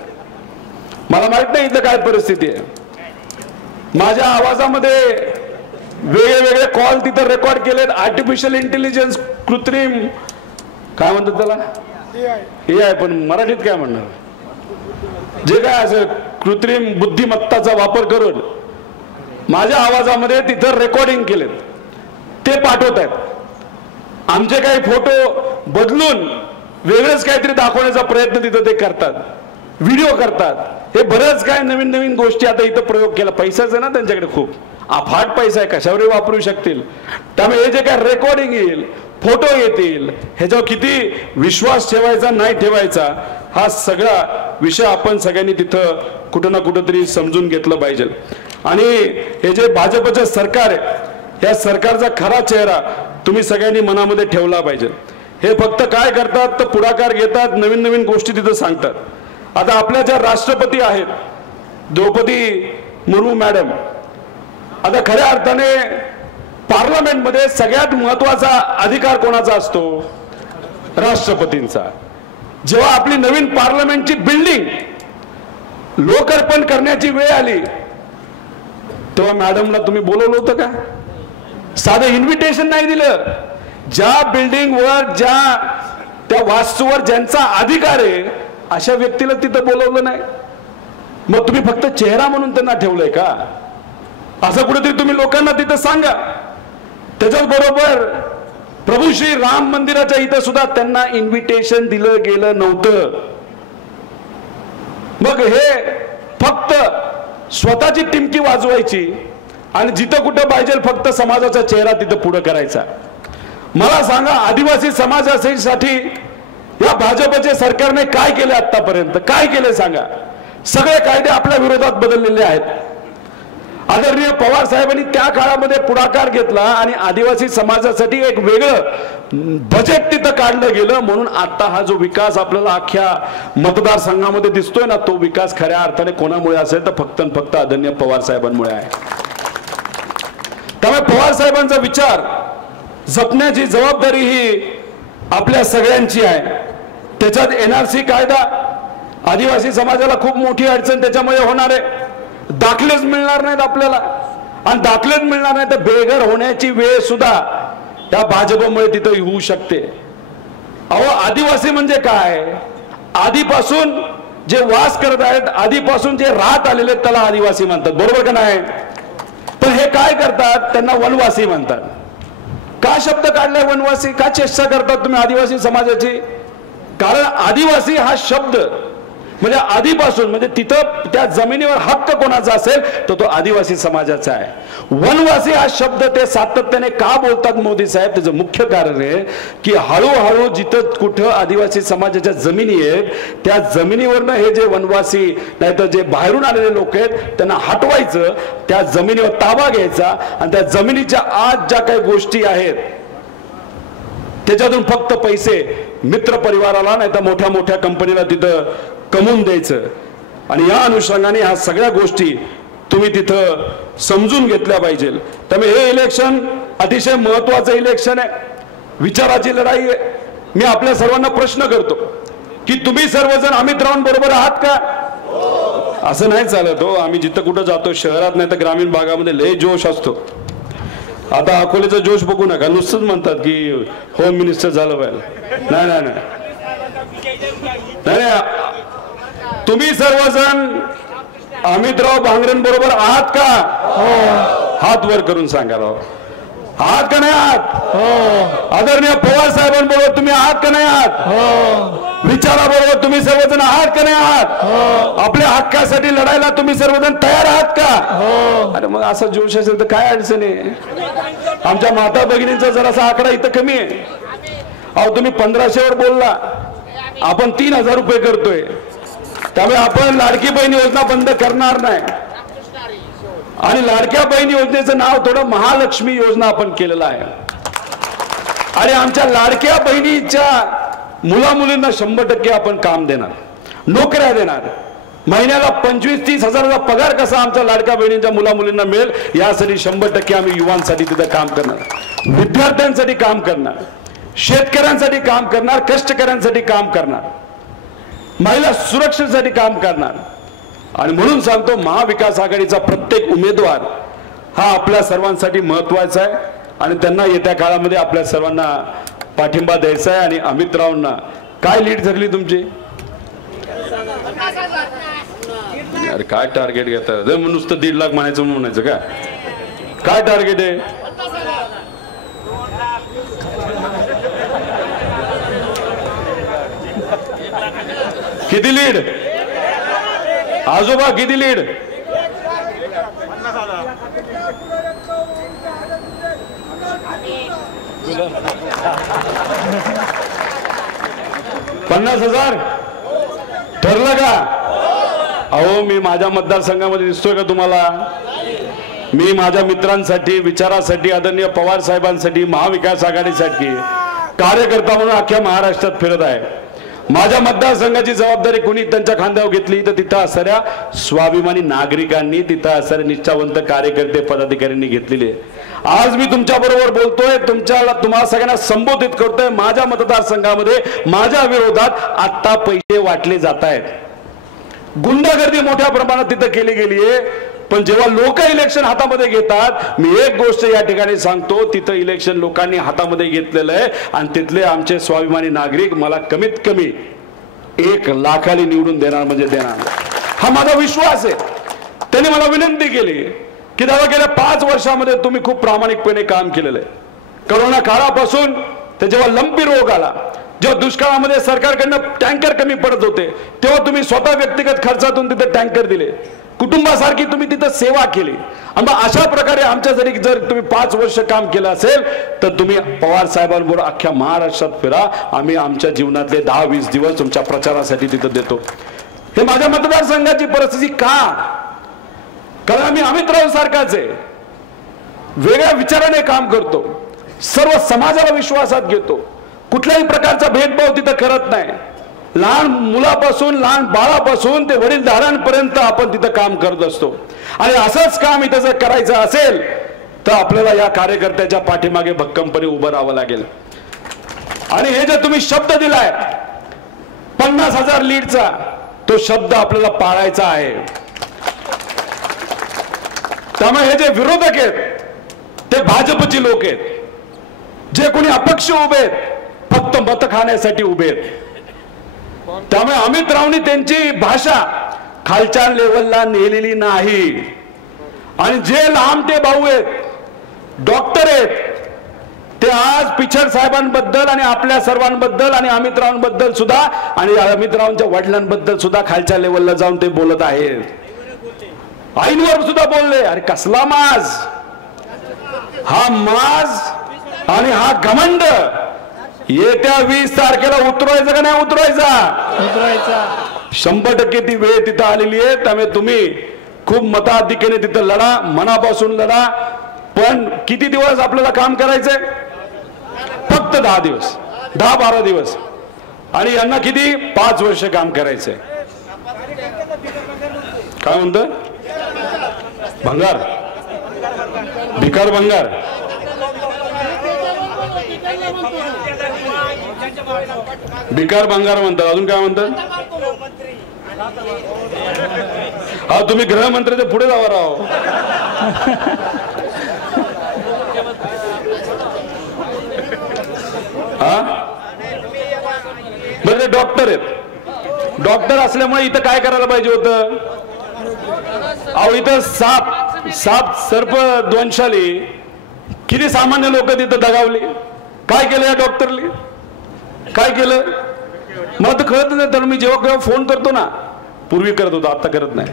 मला माहित नाही इथं काय परिस्थिती आहे. माझ्या आवाजामध्ये वेगवेगळे कॉल तिथं रेकॉर्ड केलेत. आर्टिफिशियल इंटेलिजन्स, कृत्रिम काय म्हणतात त्याला, AI, पण मराठीत काय म्हणणार, जे काय असं कृत्रिम बुद्धिमत्ताचा वापर करून माझ्या आवाजामध्ये तिथं रेकॉर्डिंग केलेत, ते पाठवत आहेत. आमचे काही फोटो बदलून वेगळंच काहीतरी दाखवण्याचा प्रयत्न तिथं ते करतात, व्हिडिओ करतात. हे बरंच काय नवीन नवीन गोष्टी आता इथं प्रयोग केला. पैसाच आहे ना त्यांच्याकडे, खूप अफाट पैसा आहे, कशावरही वापरू शकतील. त्यामुळे हे जे काय रेकॉर्डिंग येईल, फोटो येतील, ह्याच्यावर किती विश्वास ठेवायचा नाही ठेवायचा, हा सगळा विषय आपण सगळ्यांनी तिथं कुठं ना कुठं तरी समजून घेतलं पाहिजे. आणि हे जे भाजपचं सरकार आहे, या सरकारचा खरा चेहरा तुम्ही सगळ्यांनी मनामध्ये ठेवला पाहिजे. हे फक्त काय करतात तर पुढाकार घेतात, नवीन नवीन गोष्टी तिथं सांगतात. आता आपल्या ज्या राष्ट्रपती आहेत द्रौपदी मुर्मू मॅडम, आता खऱ्या अर्थाने पार्लमेंटमध्ये सगळ्यात महत्वाचा अधिकार कोणाचा असतो? राष्ट्रपतींचा. जेव्हा आपली नवीन पार्लमेंटची बिल्डिंग लोकार्पण करण्याची वेळ आली तेव्हा मॅडमला तुम्ही बोलवलं होतं का? साधं इन्व्हिटेशन नाही दिलं. ज्या बिल्डिंगवर ज्या त्या वास्तूवर ज्यांचा अधिकार आहे अशा व्यक्तीला तिथं बोलवलं नाही. मग तुम्ही फक्त चेहरा म्हणून त्यांना ठेवलंय का? असं कुठेतरी तुम्ही लोकांना तिथं सांगा. त्याच्याच बरोबर प्रभू श्री राम मंदिराच्या इथं सुद्धा त्यांना इन्व्हिटेशन दिलं गेलं नव्हतं. मग हे फक्त स्वतःची टिमकी वाजवायची आणि जिथं कुठं पाहिजे फक्त समाजाचा चेहरा तिथं पुढे करायचा. मला सांगा, आदिवासी समाजासाठी या भाजपचे सरकारने काय केले? आतापर्यंत काय केले सांगा? सगळे कायदे आपल्या विरोधात बदललेले आहेत. आदरणीय पवार साहेबांनी त्या काळामध्ये पुढाकार घेतला आणि आदिवासी समाजासाठी एक वेगळं बजेट तिथं काढलं गेलं. म्हणून आता हा जो विकास आपल्याला अख्ख्या मतदारसंघामध्ये दिसतोय ना, तो विकास खऱ्या अर्थाने कोणामुळे असेल तर फक्त आणि फक्त आदरणीय पवार साहेबांमुळे आहे. त्यामुळे पवार साहेबांचा विचार जपण्याची जबाबदारी ही आपल्या सगळ्यांची आहे. त्याच्यात NRC कायदा आदिवासी समाजाला खूप मोठी अडचण त्याच्यामुळे होणार आहे. दाखलेच मिळणार नाहीत आपल्याला आणि दाखलेच मिळणार नाही तर बेघर होण्याची वेळ सुद्धा त्या भाजपमुळे तिथं होऊ शकते. अहो, आदिवासी म्हणजे काय? आधीपासून जे वास करत आहेत, आधीपासून जे राहत आलेले त्याला आदिवासी म्हणतात, बरोबर का नाही? पण हे काय करतात? त्यांना वनवासी म्हणतात. का शब्द काढलाय वनवासी? का चेष्टा करतात तुम्ही आदिवासी समाजाची? कारण आदिवासी हा शब्द म्हणजे आधीपासून म्हणजे तिथं त्या जमिनीवर हक्क कोणाचा असेल तर तो आदिवासी समाजाचा आहे. वनवासी हा शब्द ते सातत्याने का बोलतात मोदी साहेब? त्याचं मुख्य कारण आहे की हळूहळू जिथं कुठं आदिवासी समाजाच्या जमिनी आहेत त्या जमिनीवरनं हे जे वनवासी नाहीतर जे बाहेरून आलेले लोक आहेत त्यांना हटवायचं, त्या जमिनीवर ताबा घ्यायचा आणि त्या जमिनीच्या आत ज्या काही गोष्टी आहेत त्याच्यातून फक्त पैसे मित्र परिवाराला नाही तर मोठ्या मोठ्या कंपनीला तिथं कमवून द्यायचं. आणि या अनुषंगाने ह्या सगळ्या गोष्टी तुम्ही तिथं समजून घेतल्या पाहिजे. त्यामुळे हे इलेक्शन अतिशय महत्वाचं इलेक्शन आहे, विचाराची लढाई आहे. मी आपल्या सर्वांना प्रश्न करतो की तुम्ही सर्वजण अमितरावांबरोबर आहात का? असं नाही चालत हो. आम्ही जिथं कुठं जातो शहरात नाही तर ग्रामीण भागामध्ये लय जोश असतो. आता अकोलेचा जोश बघू नका, नुसतंच म्हणतात की होम मिनिस्टर झालं पाहिजे. नाही नाही नाही नाही, तुम्ही सर्वजण अमितराव बांगरेंबरोबर आहात का? हात वर करून सांगा राव. आहात का नाही आहात? आदरणीय पवार साहेबांबरोबर तुम्ही आहात का नाही आहात? विचाराबरोबर तुम्ही सर्वजण आहात का नाही आहात? आपल्या हक्कासाठी लढायला तुम्ही सर्वजण तयार आहात का? अरे मग असा जोश असेल तर काय अडचण आहे? आमच्या माता भगिनींचा जरासा आकडा इथं कमी आहे. अहो, तुम्ही 1500 वर बोलला, आपण 3000 रुपये करतोय. त्यामुळे आपण लाडकी बहीण योजना बंद करणार नाही आणि लाडक्या बहीण योजनेचं नाव थोडं महालक्ष्मी योजना आपण केलेलं आहे. आणि आमच्या लाडक्या बहिणीच्या मुलामुलींना 100% आपण काम देणार, नोकऱ्या देणार. महिन्याला 25-30 हजाराचा पगार कसा आमच्या लाडक्या बहिणींच्या मुलामुलींना मिळेल यासाठी 100% आम्ही युवांसाठी तिथं काम करणार, विद्यार्थ्यांसाठी काम करणार, शेतकऱ्यांसाठी काम करणार, कष्टकऱ्यांसाठी काम करणार, महिला सुरक्षेसाठी काम करणार. आणि म्हणून सांगतो, महाविकास आघाडीचा प्रत्येक उमेदवार हा आपल्या सर्वांसाठी महत्वाचा आहे आणि त्यांना येत्या काळामध्ये आपल्या सर्वांना पाठिंबा द्यायचा आहे. आणि अमितरावांना काय लीड धरली तुमची? अरे काय टार्गेट घेतात? नुसतं 1.5 लाख म्हणायचं का? काय टार्गेट आहे? किती लीड? आजोबा किती लीड? 50,000 ठरलं का? अहो, मी माझ्या मतदारसंघामध्ये दिसतोय का तुम्हाला? मी माझ्या मित्रांसाठी, विचारासाठी, आदरणीय पवार साहेबांसाठी, महाविकास आघाडीसाठी कार्यकर्ता म्हणून अख्ख्या महाराष्ट्रात फिरत आहे. माझ्या मतदारसंघाची जबाबदारी कोणी त्यांच्या खांद्यावर घेतली तर तिथं असणाऱ्या स्वाभिमानी नागरिकांनी, तिथं असणाऱ्या निष्ठावंत कार्यकर्ते पदाधिकाऱ्यांनी घेतलेले. आज मी तुमच्या बरोबर बोलतोय, तुम्हाला सगळ्यांना संबोधित करतोय. माझ्या मतदारसंघामध्ये माझ्या विरोधात आता पैसे वाटले जात आहेत. गुंडागर्दी मोठ्या प्रमाणात तिथं केली गेली आहे. पण जेव्हा लोक इलेक्शन हातामध्ये घेतात, मी एक गोष्ट या ठिकाणी सांगतो, तिथं इलेक्शन लोकांनी हातामध्ये घेतलेलं आहे आणि तिथले आमचे स्वाभिमानी नागरिक मला कमीत कमी 1 लाखाने निवडून देणार म्हणजे देणार, हा माझा विश्वास आहे. त्यांनी मला विनंती केली की दादा गेल्या 5 वर्षामध्ये तुम्ही खूप प्रामाणिकपणे काम केलेलं आहे. कोरोना काळापासून ते जेव्हा लंपी रोग आला, जेव्हा दुष्काळामध्ये सरकारकडनं टँकर कमी पडत होते, तेव्हा तुम्ही स्वतः व्यक्तिगत खर्चातून तिथे टँकर दिले, कुटुंबासारखी तुम्ही तिथं सेवा केली. आणि मग अशा प्रकारे आमच्यासाठी जर तुम्ही 5 वर्ष काम केलं असेल तर तुम्ही पवार साहेबांबरोबर अख्ख्या महाराष्ट्रात फिरा. आम्ही आमच्या जीवनातले 10-20 दिवस तुमच्या प्रचारासाठी तिथं देतो. हे माझ्या मतदारसंघाची परिस्थिती का? कारण आम्ही अमितराव सारखाच आहे, वेगळ्या विचाराने काम करतो, सर्व समाजाला विश्वासात घेतो, कुठल्याही प्रकारचा भेदभाव तिथं करत नाही. लहान मुलापासून लहान बाळापासून ते वडीलधारांपर्यंत आपण तिथं काम करत असतो. आणि असंच काम इथं जर करायचं असेल तर आपल्याला या कार्यकर्त्याच्या पाठीमागे भक्कमपणे उभं राहावं लागेल. आणि हे जे तुम्ही शब्द दिलाय 50,000 लीडचा, तो शब्द आपल्याला पाळायचा आहे. त्यामुळे हे जे विरोधक आहेत ते भाजपची लोक आहेत, जे कोणी अपक्ष उभे आहेत फक्त मत खाण्यासाठी उभे आहेत. त्यामुळे अमित रावनी त्यांची भाषा खालच्या लेवलला नेलेली नाही. आणि जे लांब ते भाऊ आहेत, डॉक्टर आहेत, ते आज पिछड साहेबांबद्दल आणि आपल्या सर्वांबद्दल आणि अमित रावांबद्दल सुद्धा आणि अमित रावांच्या वडिलांबद्दल सुद्धा खालच्या लेवलला जाऊन ते बोलत आहेत. आईंवर सुद्धा बोलले. अरे कसला माज, हा माज आणि हा घमंड येत्या 20 तारखेला उतरवायचा का नाही उतरवायचा? 100% ती वेळ तिथं आलेली आहे. त्यामुळे तुम्ही खूप मताधिक्याने तिथं लढा, मनापासून लढा. पण किती दिवस आपल्याला काम करायचंय? फक्त 10 दिवस, 10-12 दिवस. आणि यांना किती? 5 वर्ष काम करायचंय. काय म्हणतं? भंगार, भिकार भंगार. भिकार भंगार म्हणतात. अजून काय म्हणतात? हा, तुम्ही गृहमंत्र्याच्या पुढे जावा राव. हा, म्हणजे डॉक्टर आहेत. डॉक्टर असल्यामुळे इथं काय करायला पाहिजे होतं? अहो, इथं साप सर्प द्वंशाली किती सामान्य लोक तिथं दगावली. काय केलं या डॉक्टरली? काय केलं मला तर कळत नाही. तर मी जेव्हा फोन करतो ना, पूर्वी करत होतो, आता करत नाही,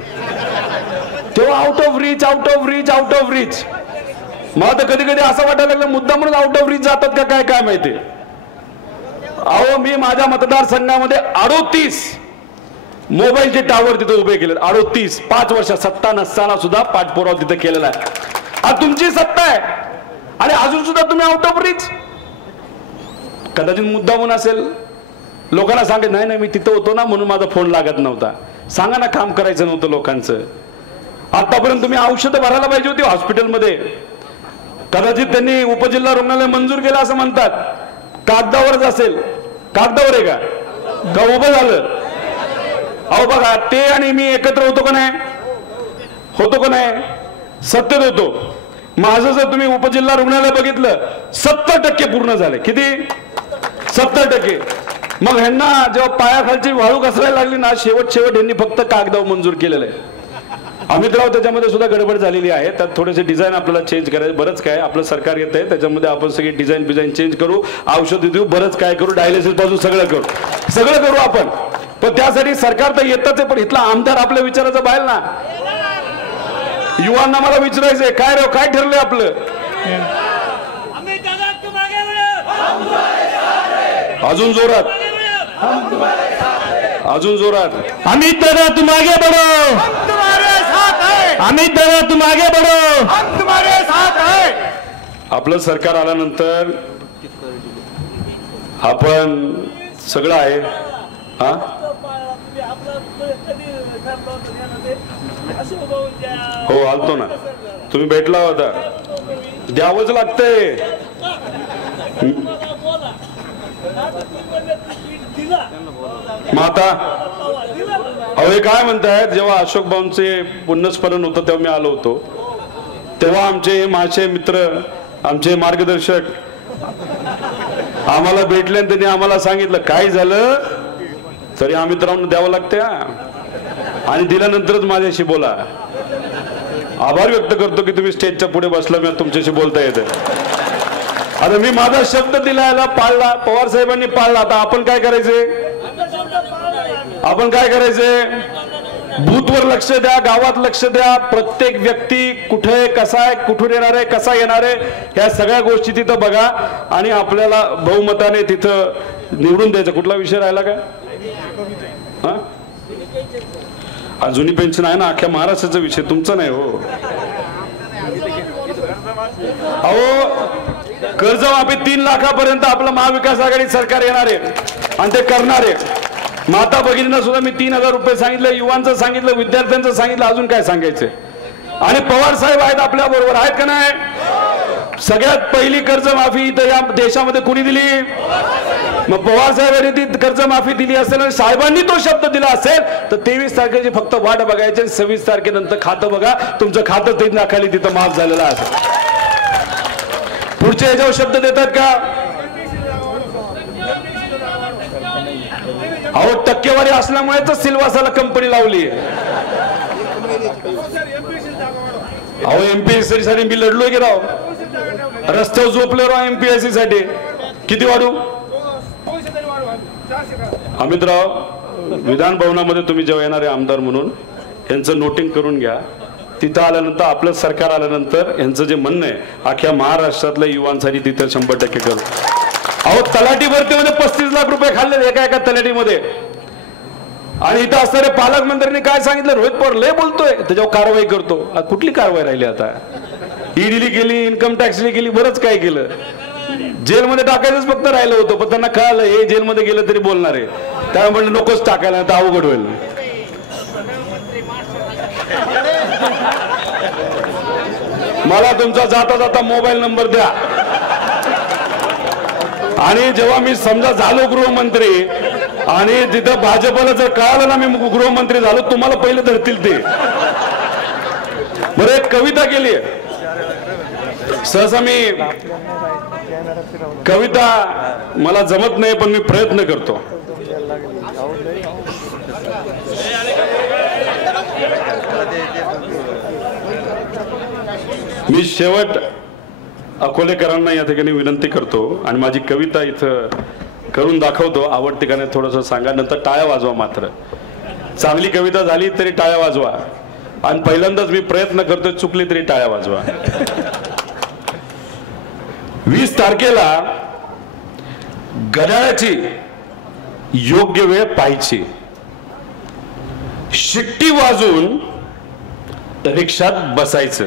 तेव्हा out of reach, out of reach, out of reach. मला तर कधी कधी असं वाटायला लागलं मुद्दा म्हणून आउट ऑफ रीच जातात का काय, काय माहिती. अहो, मी माझ्या मतदारसंघामध्ये 38 मोबाईलचे टावर तिथे उभे केले. 38. 5 वर्ष सत्ता नसताना सुद्धा पाठपुरावा तिथे केलेला आहे. आज तुमची सत्ता आहे आणि अजून सुद्धा तुम्ही आउट ऑफ रीच. कदाचित मुद्दा म्हणून असेल, लोकांना सांगत नाही नाही मी तिथं होतो ना म्हणून माझा फोन लागत नव्हता. सांगा ना, काम करायचं नव्हतं लोकांचं. आतापर्यंत तुम्ही औषधं भरायला पाहिजे होती हॉस्पिटलमध्ये. कदाचित त्यांनी उपजिल्हा रुग्णालय मंजूर केलं असं म्हणतात, कागदावरच असेल. कागदावर आहे का उभं झालं? अहो बघा, ते आणि मी एकत्र होतो का नाही? होतो का नाही? सत्तेत होतो. माझं जर तुम्ही उपजिल्हा रुग्णालय बघितलं 70% पूर्ण झाले. किती? 70%. मग ह्यांना जेव्हा पायाखालची वाळू घसरायला लागली ना, शेवट ह्यांनी फक्त कागदावर मंजूर केलेलं आहे. अमितराव त्याच्यामध्ये सुद्धा गडबड झालेली आहे. त्यात थोडेसे डिझाईन आपल्याला चेंज करायचं. बरंच काय आपलं सरकार येत आहे, त्याच्यामध्ये आपण सगळी डिझाईन चेंज करू, औषध देऊ, बरंच काय करू, डायलिसिस पासून सगळं करू आपण. पण त्यासाठी सरकार तर येतच आहे, पण इथला आमदार आपल्या विचाराचं बाहेर ना. युवांना मला विचारायचंय, काय रे काय ठरलंय आपलं? अजून जोरात, अजून जोरात. अमित दादा तुम आगे बढ़ो, अमित दादा तुम आगे बढ़ो, हम तुम्हारे साथ है. आपलं सरकार आल्यानंतर आपण सगळं आहे. हा, हो आलतो ना, तुम्ही भेटला होता. द्यावंच लागतंय. मग आता अहो हे काय म्हणतायत, जेव्हा अशोक भाऊंचे पुण्यस्मरण होतं तेव्हा मी आलो होतो, तेव्हा आमचे माझे मित्र, आमचे मार्गदर्शक आम्हाला भेटले आणि त्यांनी आम्हाला सांगितलं काय झालं तरी अमित रावांना द्यावं लागतं आणि दिल्यानंतरच माझ्याशी बोला. आभार व्यक्त करतो की तुम्ही स्टेजच्या पुढे बसला, मी तुमच्याशी बोलता येते. आता मी माझा शब्द दिलायला पाळला, पवार साहेबांनी पाळला. आता आपण काय करायचे, आपण काय करायचे, बूथवर लक्ष द्या, गावात लक्ष द्या. प्रत्येक व्यक्ती कुठे कसा आहे, कुठून येणार आहे, कसा येणार आहे, ह्या सगळ्या गोष्टी तिथं बघा आणि आपल्याला बहुमताने तिथं निवडून द्यायचं. कुठला विषय राहिला का? हा जुनी पेन्शन आहे ना, अख्ख्या महाराष्ट्राचा विषय, तुमचा नाही हो. अहो कर्जमाफी 3 लाखापर्यंत आपलं महाविकास आघाडी सरकार येणार आहे आणि ते करणार आहे. माता भगिनींना सुद्धा मी 3000 रुपये सांगितलं, युवांचं सांगितलं, विद्यार्थ्यांचं सांगितलं, अजून काय सांगायचं. आणि पवार साहेब आहेत आपल्या बरोबर, आहेत का नाही? सगळ्यात पहिली कर्जमाफी इथं या देशामध्ये कुणी दिली? मग पवार साहेबांनी ती कर्जमाफी दिली असेल आणि साहेबांनी तो शब्द दिला असेल तर 23 तारखेची फक्त वाट बघायची, 26 तारखेनंतर खातं बघा, तुमचं खातं 3 लाखाली तिथं माफ झालेलं असेल. पुढचे याच्यावर शब्द देतात का? अहो टक्केवारी असल्यामुळे तर सिल्वासाला कंपनी लावली. अहो एमपीएससी साठी मी लढलोय की राव, रस्त्यावर झोपले राव एमपीएससी साठी. किती वाढू? अमितराव विधान भवनामध्ये तुम्ही जेव्हा येणारे आमदार म्हणून यांचं नोटिंग करून घ्या. तिथं आल्यानंतर आपलं सरकार आल्यानंतर यांचं जे म्हणणं आहे अख्ख्या महाराष्ट्रातल्या युवांसाठी तिथं 100% करू. अहो तलाठी भरतीमध्ये 35 लाख रुपये खाल्ले एका तलाठीमध्ये. आणि इथं असणारे पालकमंत्र्यांनी काय सांगितलं, रोहित पवार लय बोलतोय, त्याच्यावर कारवाई करतो. कुठली कारवाई राहिली आता? ईडीली केली, इन्कम टॅक्सली केली, बरंच काय केलं. जेलमध्ये टाकायचंच फक्त राहिलं होतं, पण त्यांना कळालं हे जेलमध्ये गेलं तरी बोलणार आहे, त्यामुळे म्हणलं नकोच टाकायला, तर अवघड होईल. मला तुमचा जाता जाता मोबाईल नंबर द्या आणि जेव्हा मी समजा झालो गृहमंत्री आणि तिथं भाजपला जर कळालं ना मी गृहमंत्री झालो, तुम्हाला पहिले धरतील ते. बरं एक कविता केली आहे, सहसा मी कविता मला जमत नाही पण मी प्रयत्न करतो. मी शेवट अकोलेकरांना या ठिकाणी विनंती करतो आणि माझी कविता इथं करून दाखवतो. आवडते का नाही थोडंसं सांगा, नंतर टाळ्या वाजवा. मात्र चांगली कविता झाली तरी टाळ्या वाजवा आणि पहिल्यांदाच मी प्रयत्न करतोय, चुकली तरी टाळ्या वाजवा. 20 तारखेला घड्याळाची योग्य वेळ पाहायची, शिट्टी वाजून रिक्षात बसायचं,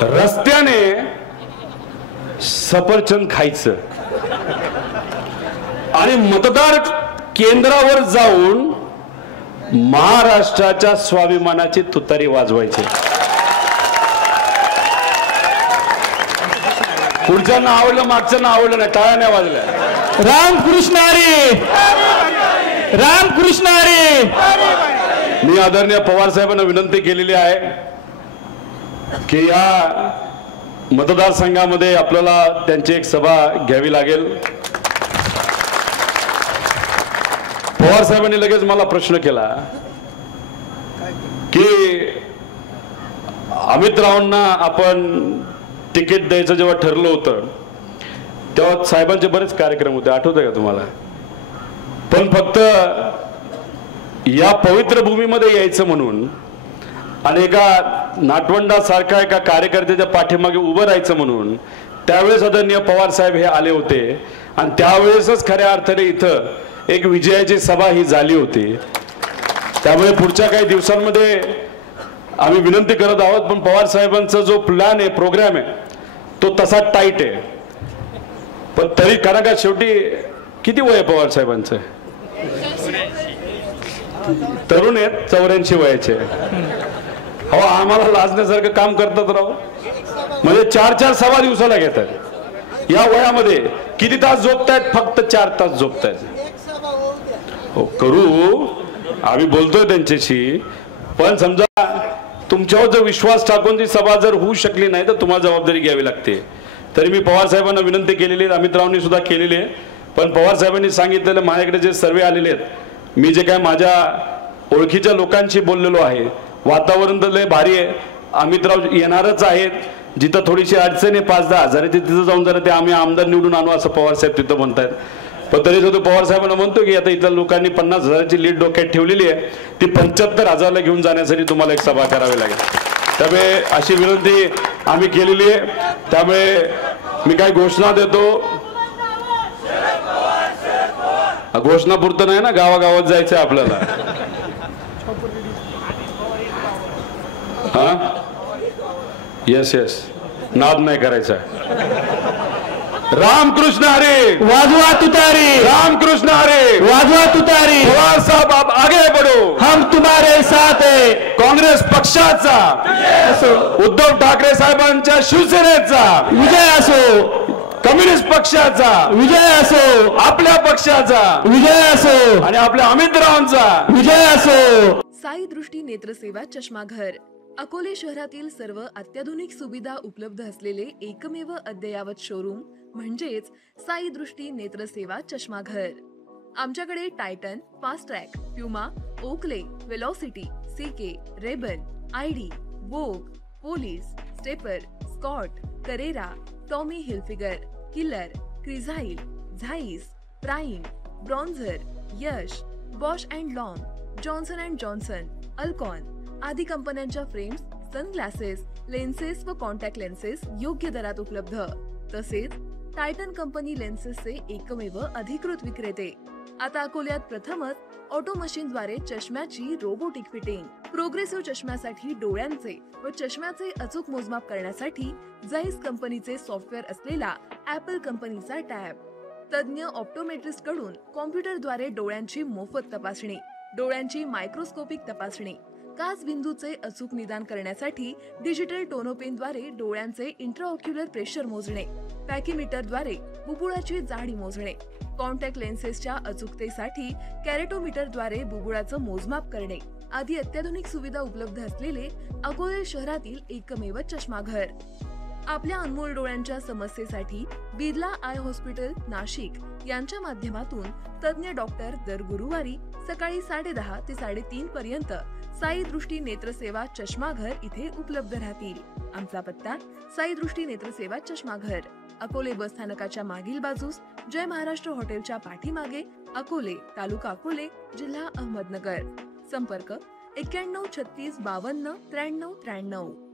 रस्त्याने सफरचंद खायचं आणि मतदार केंद्रावर जाऊन महाराष्ट्राच्या स्वाभिमानाची तुतारी वाजवायची. पुढच्यांना आवडलं, मागच्यांना आवडलं नाही, टाळ्या नाही वाजल्या. रामकृष्ण हरी, रामकृष्ण हरी. मी आदरणीय पवार साहेबांना विनंती केलेली आहे की या मतदारसंघामध्ये आपल्याला त्यांची एक सभा घ्यावी लागेल. पवार साहेबांनी लगेच मला प्रश्न केला की अमित रावांना आपण तिकीट द्यायचं जेव्हा ठरलं होतं तेव्हा साहेबांचे बरेच कार्यक्रम होते, आठवतंय का तुम्हाला? पण फक्त या पवित्र भूमीमध्ये यायचं म्हणून आणि एका नाटवंडासारखा एका कार्यकर्त्याच्या पाठीमागे उभं राहायचं म्हणून त्यावेळेस आदरणीय पवार साहेब हे आले होते आणि त्यावेळेसच खऱ्या अर्थाने इथं एक विजयाची सभा ही झाली होती. त्यामुळे पुढच्या काही दिवसांमध्ये आम्ही विनंती करत आहोत, पण पवार साहेबांचा जो प्लॅन आहे, प्रोग्राम आहे, तो तसा टाईट आहे. पण तरी कारण का शेवटी किती वय आहे पवार साहेबांचं? तरुण आहेत, 84 वयाचे. हो आम्हाला लाजण्यासारखं काम करतात राव. म्हणजे 4 सभा दिवसाला घेतात. या वयामध्ये किती तास झोपतायत? फक्त 4 तास झोपतायत. हो करू, आम्ही बोलतोय त्यांच्याशी, पण समजा तुमच्यावर जर विश्वास टाकून ती सभा जर होऊ शकली नाही तर तुम्हाला जबाबदारी घ्यावी लागते. तरी मी पवार साहेबांना विनंती केलेली आहे, अमितरावांनी सुद्धा केलेली आहे. पण पवार साहेबांनी सांगितलेलं माझ्याकडे जे सर्वे आलेले आहेत, मी जे काय माझ्या ओळखीच्या लोकांशी बोललेलो आहे, वातावरण तर लय भारी आहे. अमितराव येणारच आहेत. जिथं थोडीशी अडचण आहे 5-10 हजार तिथं जाऊन जरा ते आम्ही आमदार निवडून आणू असं पवार साहेब तिथं म्हणतायत. पण तरी सुद्धा पवार साहेबांना म्हणतो की आता इथल्या लोकांनी 50,000ची लीड डोक्यात ठेवलेली आहे, ती 75,000ला घेऊन जाण्यासाठी तुम्हाला एक सभा करावी लागेल. त्यामुळे अशी विनंती आम्ही केलेली आहे. त्यामुळे मी काही घोषणा देतो. घोषणा पुरतं नाही ना, गावागावात जायचं आपल्याला. हा येस नाद नाही करायचा. रामकृष्ण हरी. वाजवा तुतारी. रामकृष्ण हरी. वाजवा तुतारी. पवार साहब आप आगे बढ़ो, हम तुम्हारे साथ है. काँग्रेस पक्षाचा, उद्धव ठाकरे साहेबांच्या शिवसेनेचा विजय असो. कम्युनिस्ट पक्षाचा विजय असो. आपल्या पक्षाचा विजय असो. आणि आपल्या अमितरावांचा विजय असो. साई दृष्टी नेत्रसेवा चष्माघर अकोले शहरातील सर्व अत्याधुनिक सुविधा उपलब्ध असलेले एकमेव अद्ययावत शोरूम म्हणजेच साई दृष्टी नेत्रसेवा चष्माघर. आमच्याकडे Titan, Fastrack, Puma, Oakley, Velocity, CK, Rayban, ID, Vogue, Police, Stepper, Scott, Carrera, Tommy Hilfiger, Killer, Crizal, Zeiss, Prime, bronzer, Yash, Bausch and Lomb, Johnson and Johnson, Alcon आदी कंपन्यांच्या फ्रेम्स, सनग्लासेस, लेन्सेस व contact lenses योग्य दरात उपलब्ध. तसेच Titan company लेन्सेसचे एकमेव अधिकृत विक्रेते. आता अकोल्यात प्रथमच ऑटो मशीनद्वारे चष्म्याची रोबोटिक फिटिंग. प्रोग्रेसिव्ह चष्म्यासाठी डोळ्यांचे व चष्म्याचे अचूक मोजमाप करण्यासाठी जाईस कंपनीचे सॉफ्टवेअर असलेला ऍपल कंपनीचा टॅब. तज्ञ ऑप्टोमेट्रिस्ट कडून कॉम्प्युटरद्वारे डोळ्यांची मोफत तपासणी, डोळ्यांची मायक्रोस्कोपिक तपासणी, काच बिंदूचे अचूक निदान करण्यासाठी डिजिटल टोनोपेनद्वारे डोळ्यांचे इंट्राऑक्युलर प्रेशर मोजणे, पॅकीमीटरद्वारे बुबुळाची जाडी मोजणे, कॉन्टॅक्ट लेन्सेसच्या अचूकतेसाठी कॅरेटोमीटरद्वारे बुबुळाचं मोजमाप करणे आदी अत्याधुनिक सुविधा उपलब्ध असलेले अकोले शहरातील एकमेव चष्माघर. आपल्या अनमोल डोळ्यांच्या समस्येसाठी बिर्ला आय हॉस्पिटल नाशिक यांच्या माध्यमातून तज्ञ डॉक्टर दर गुरुवारी सकाळी 10:30 ते 3:30 पर्यंत साई दृष्टी नेत्रसेवा चष्माघर इथे उपलब्ध राहतील. आमचा पत्ता साई दृष्टी नेत्रसेवा चष्माघर, अकोले बस स्थानकाच्या मागील बाजूस, जय महाराष्ट्र हॉटेलच्या पाठीमागे, अकोले, तालुका अकोले, जिल्हा अहमदनगर. संपर्क 91 36 52 93 93.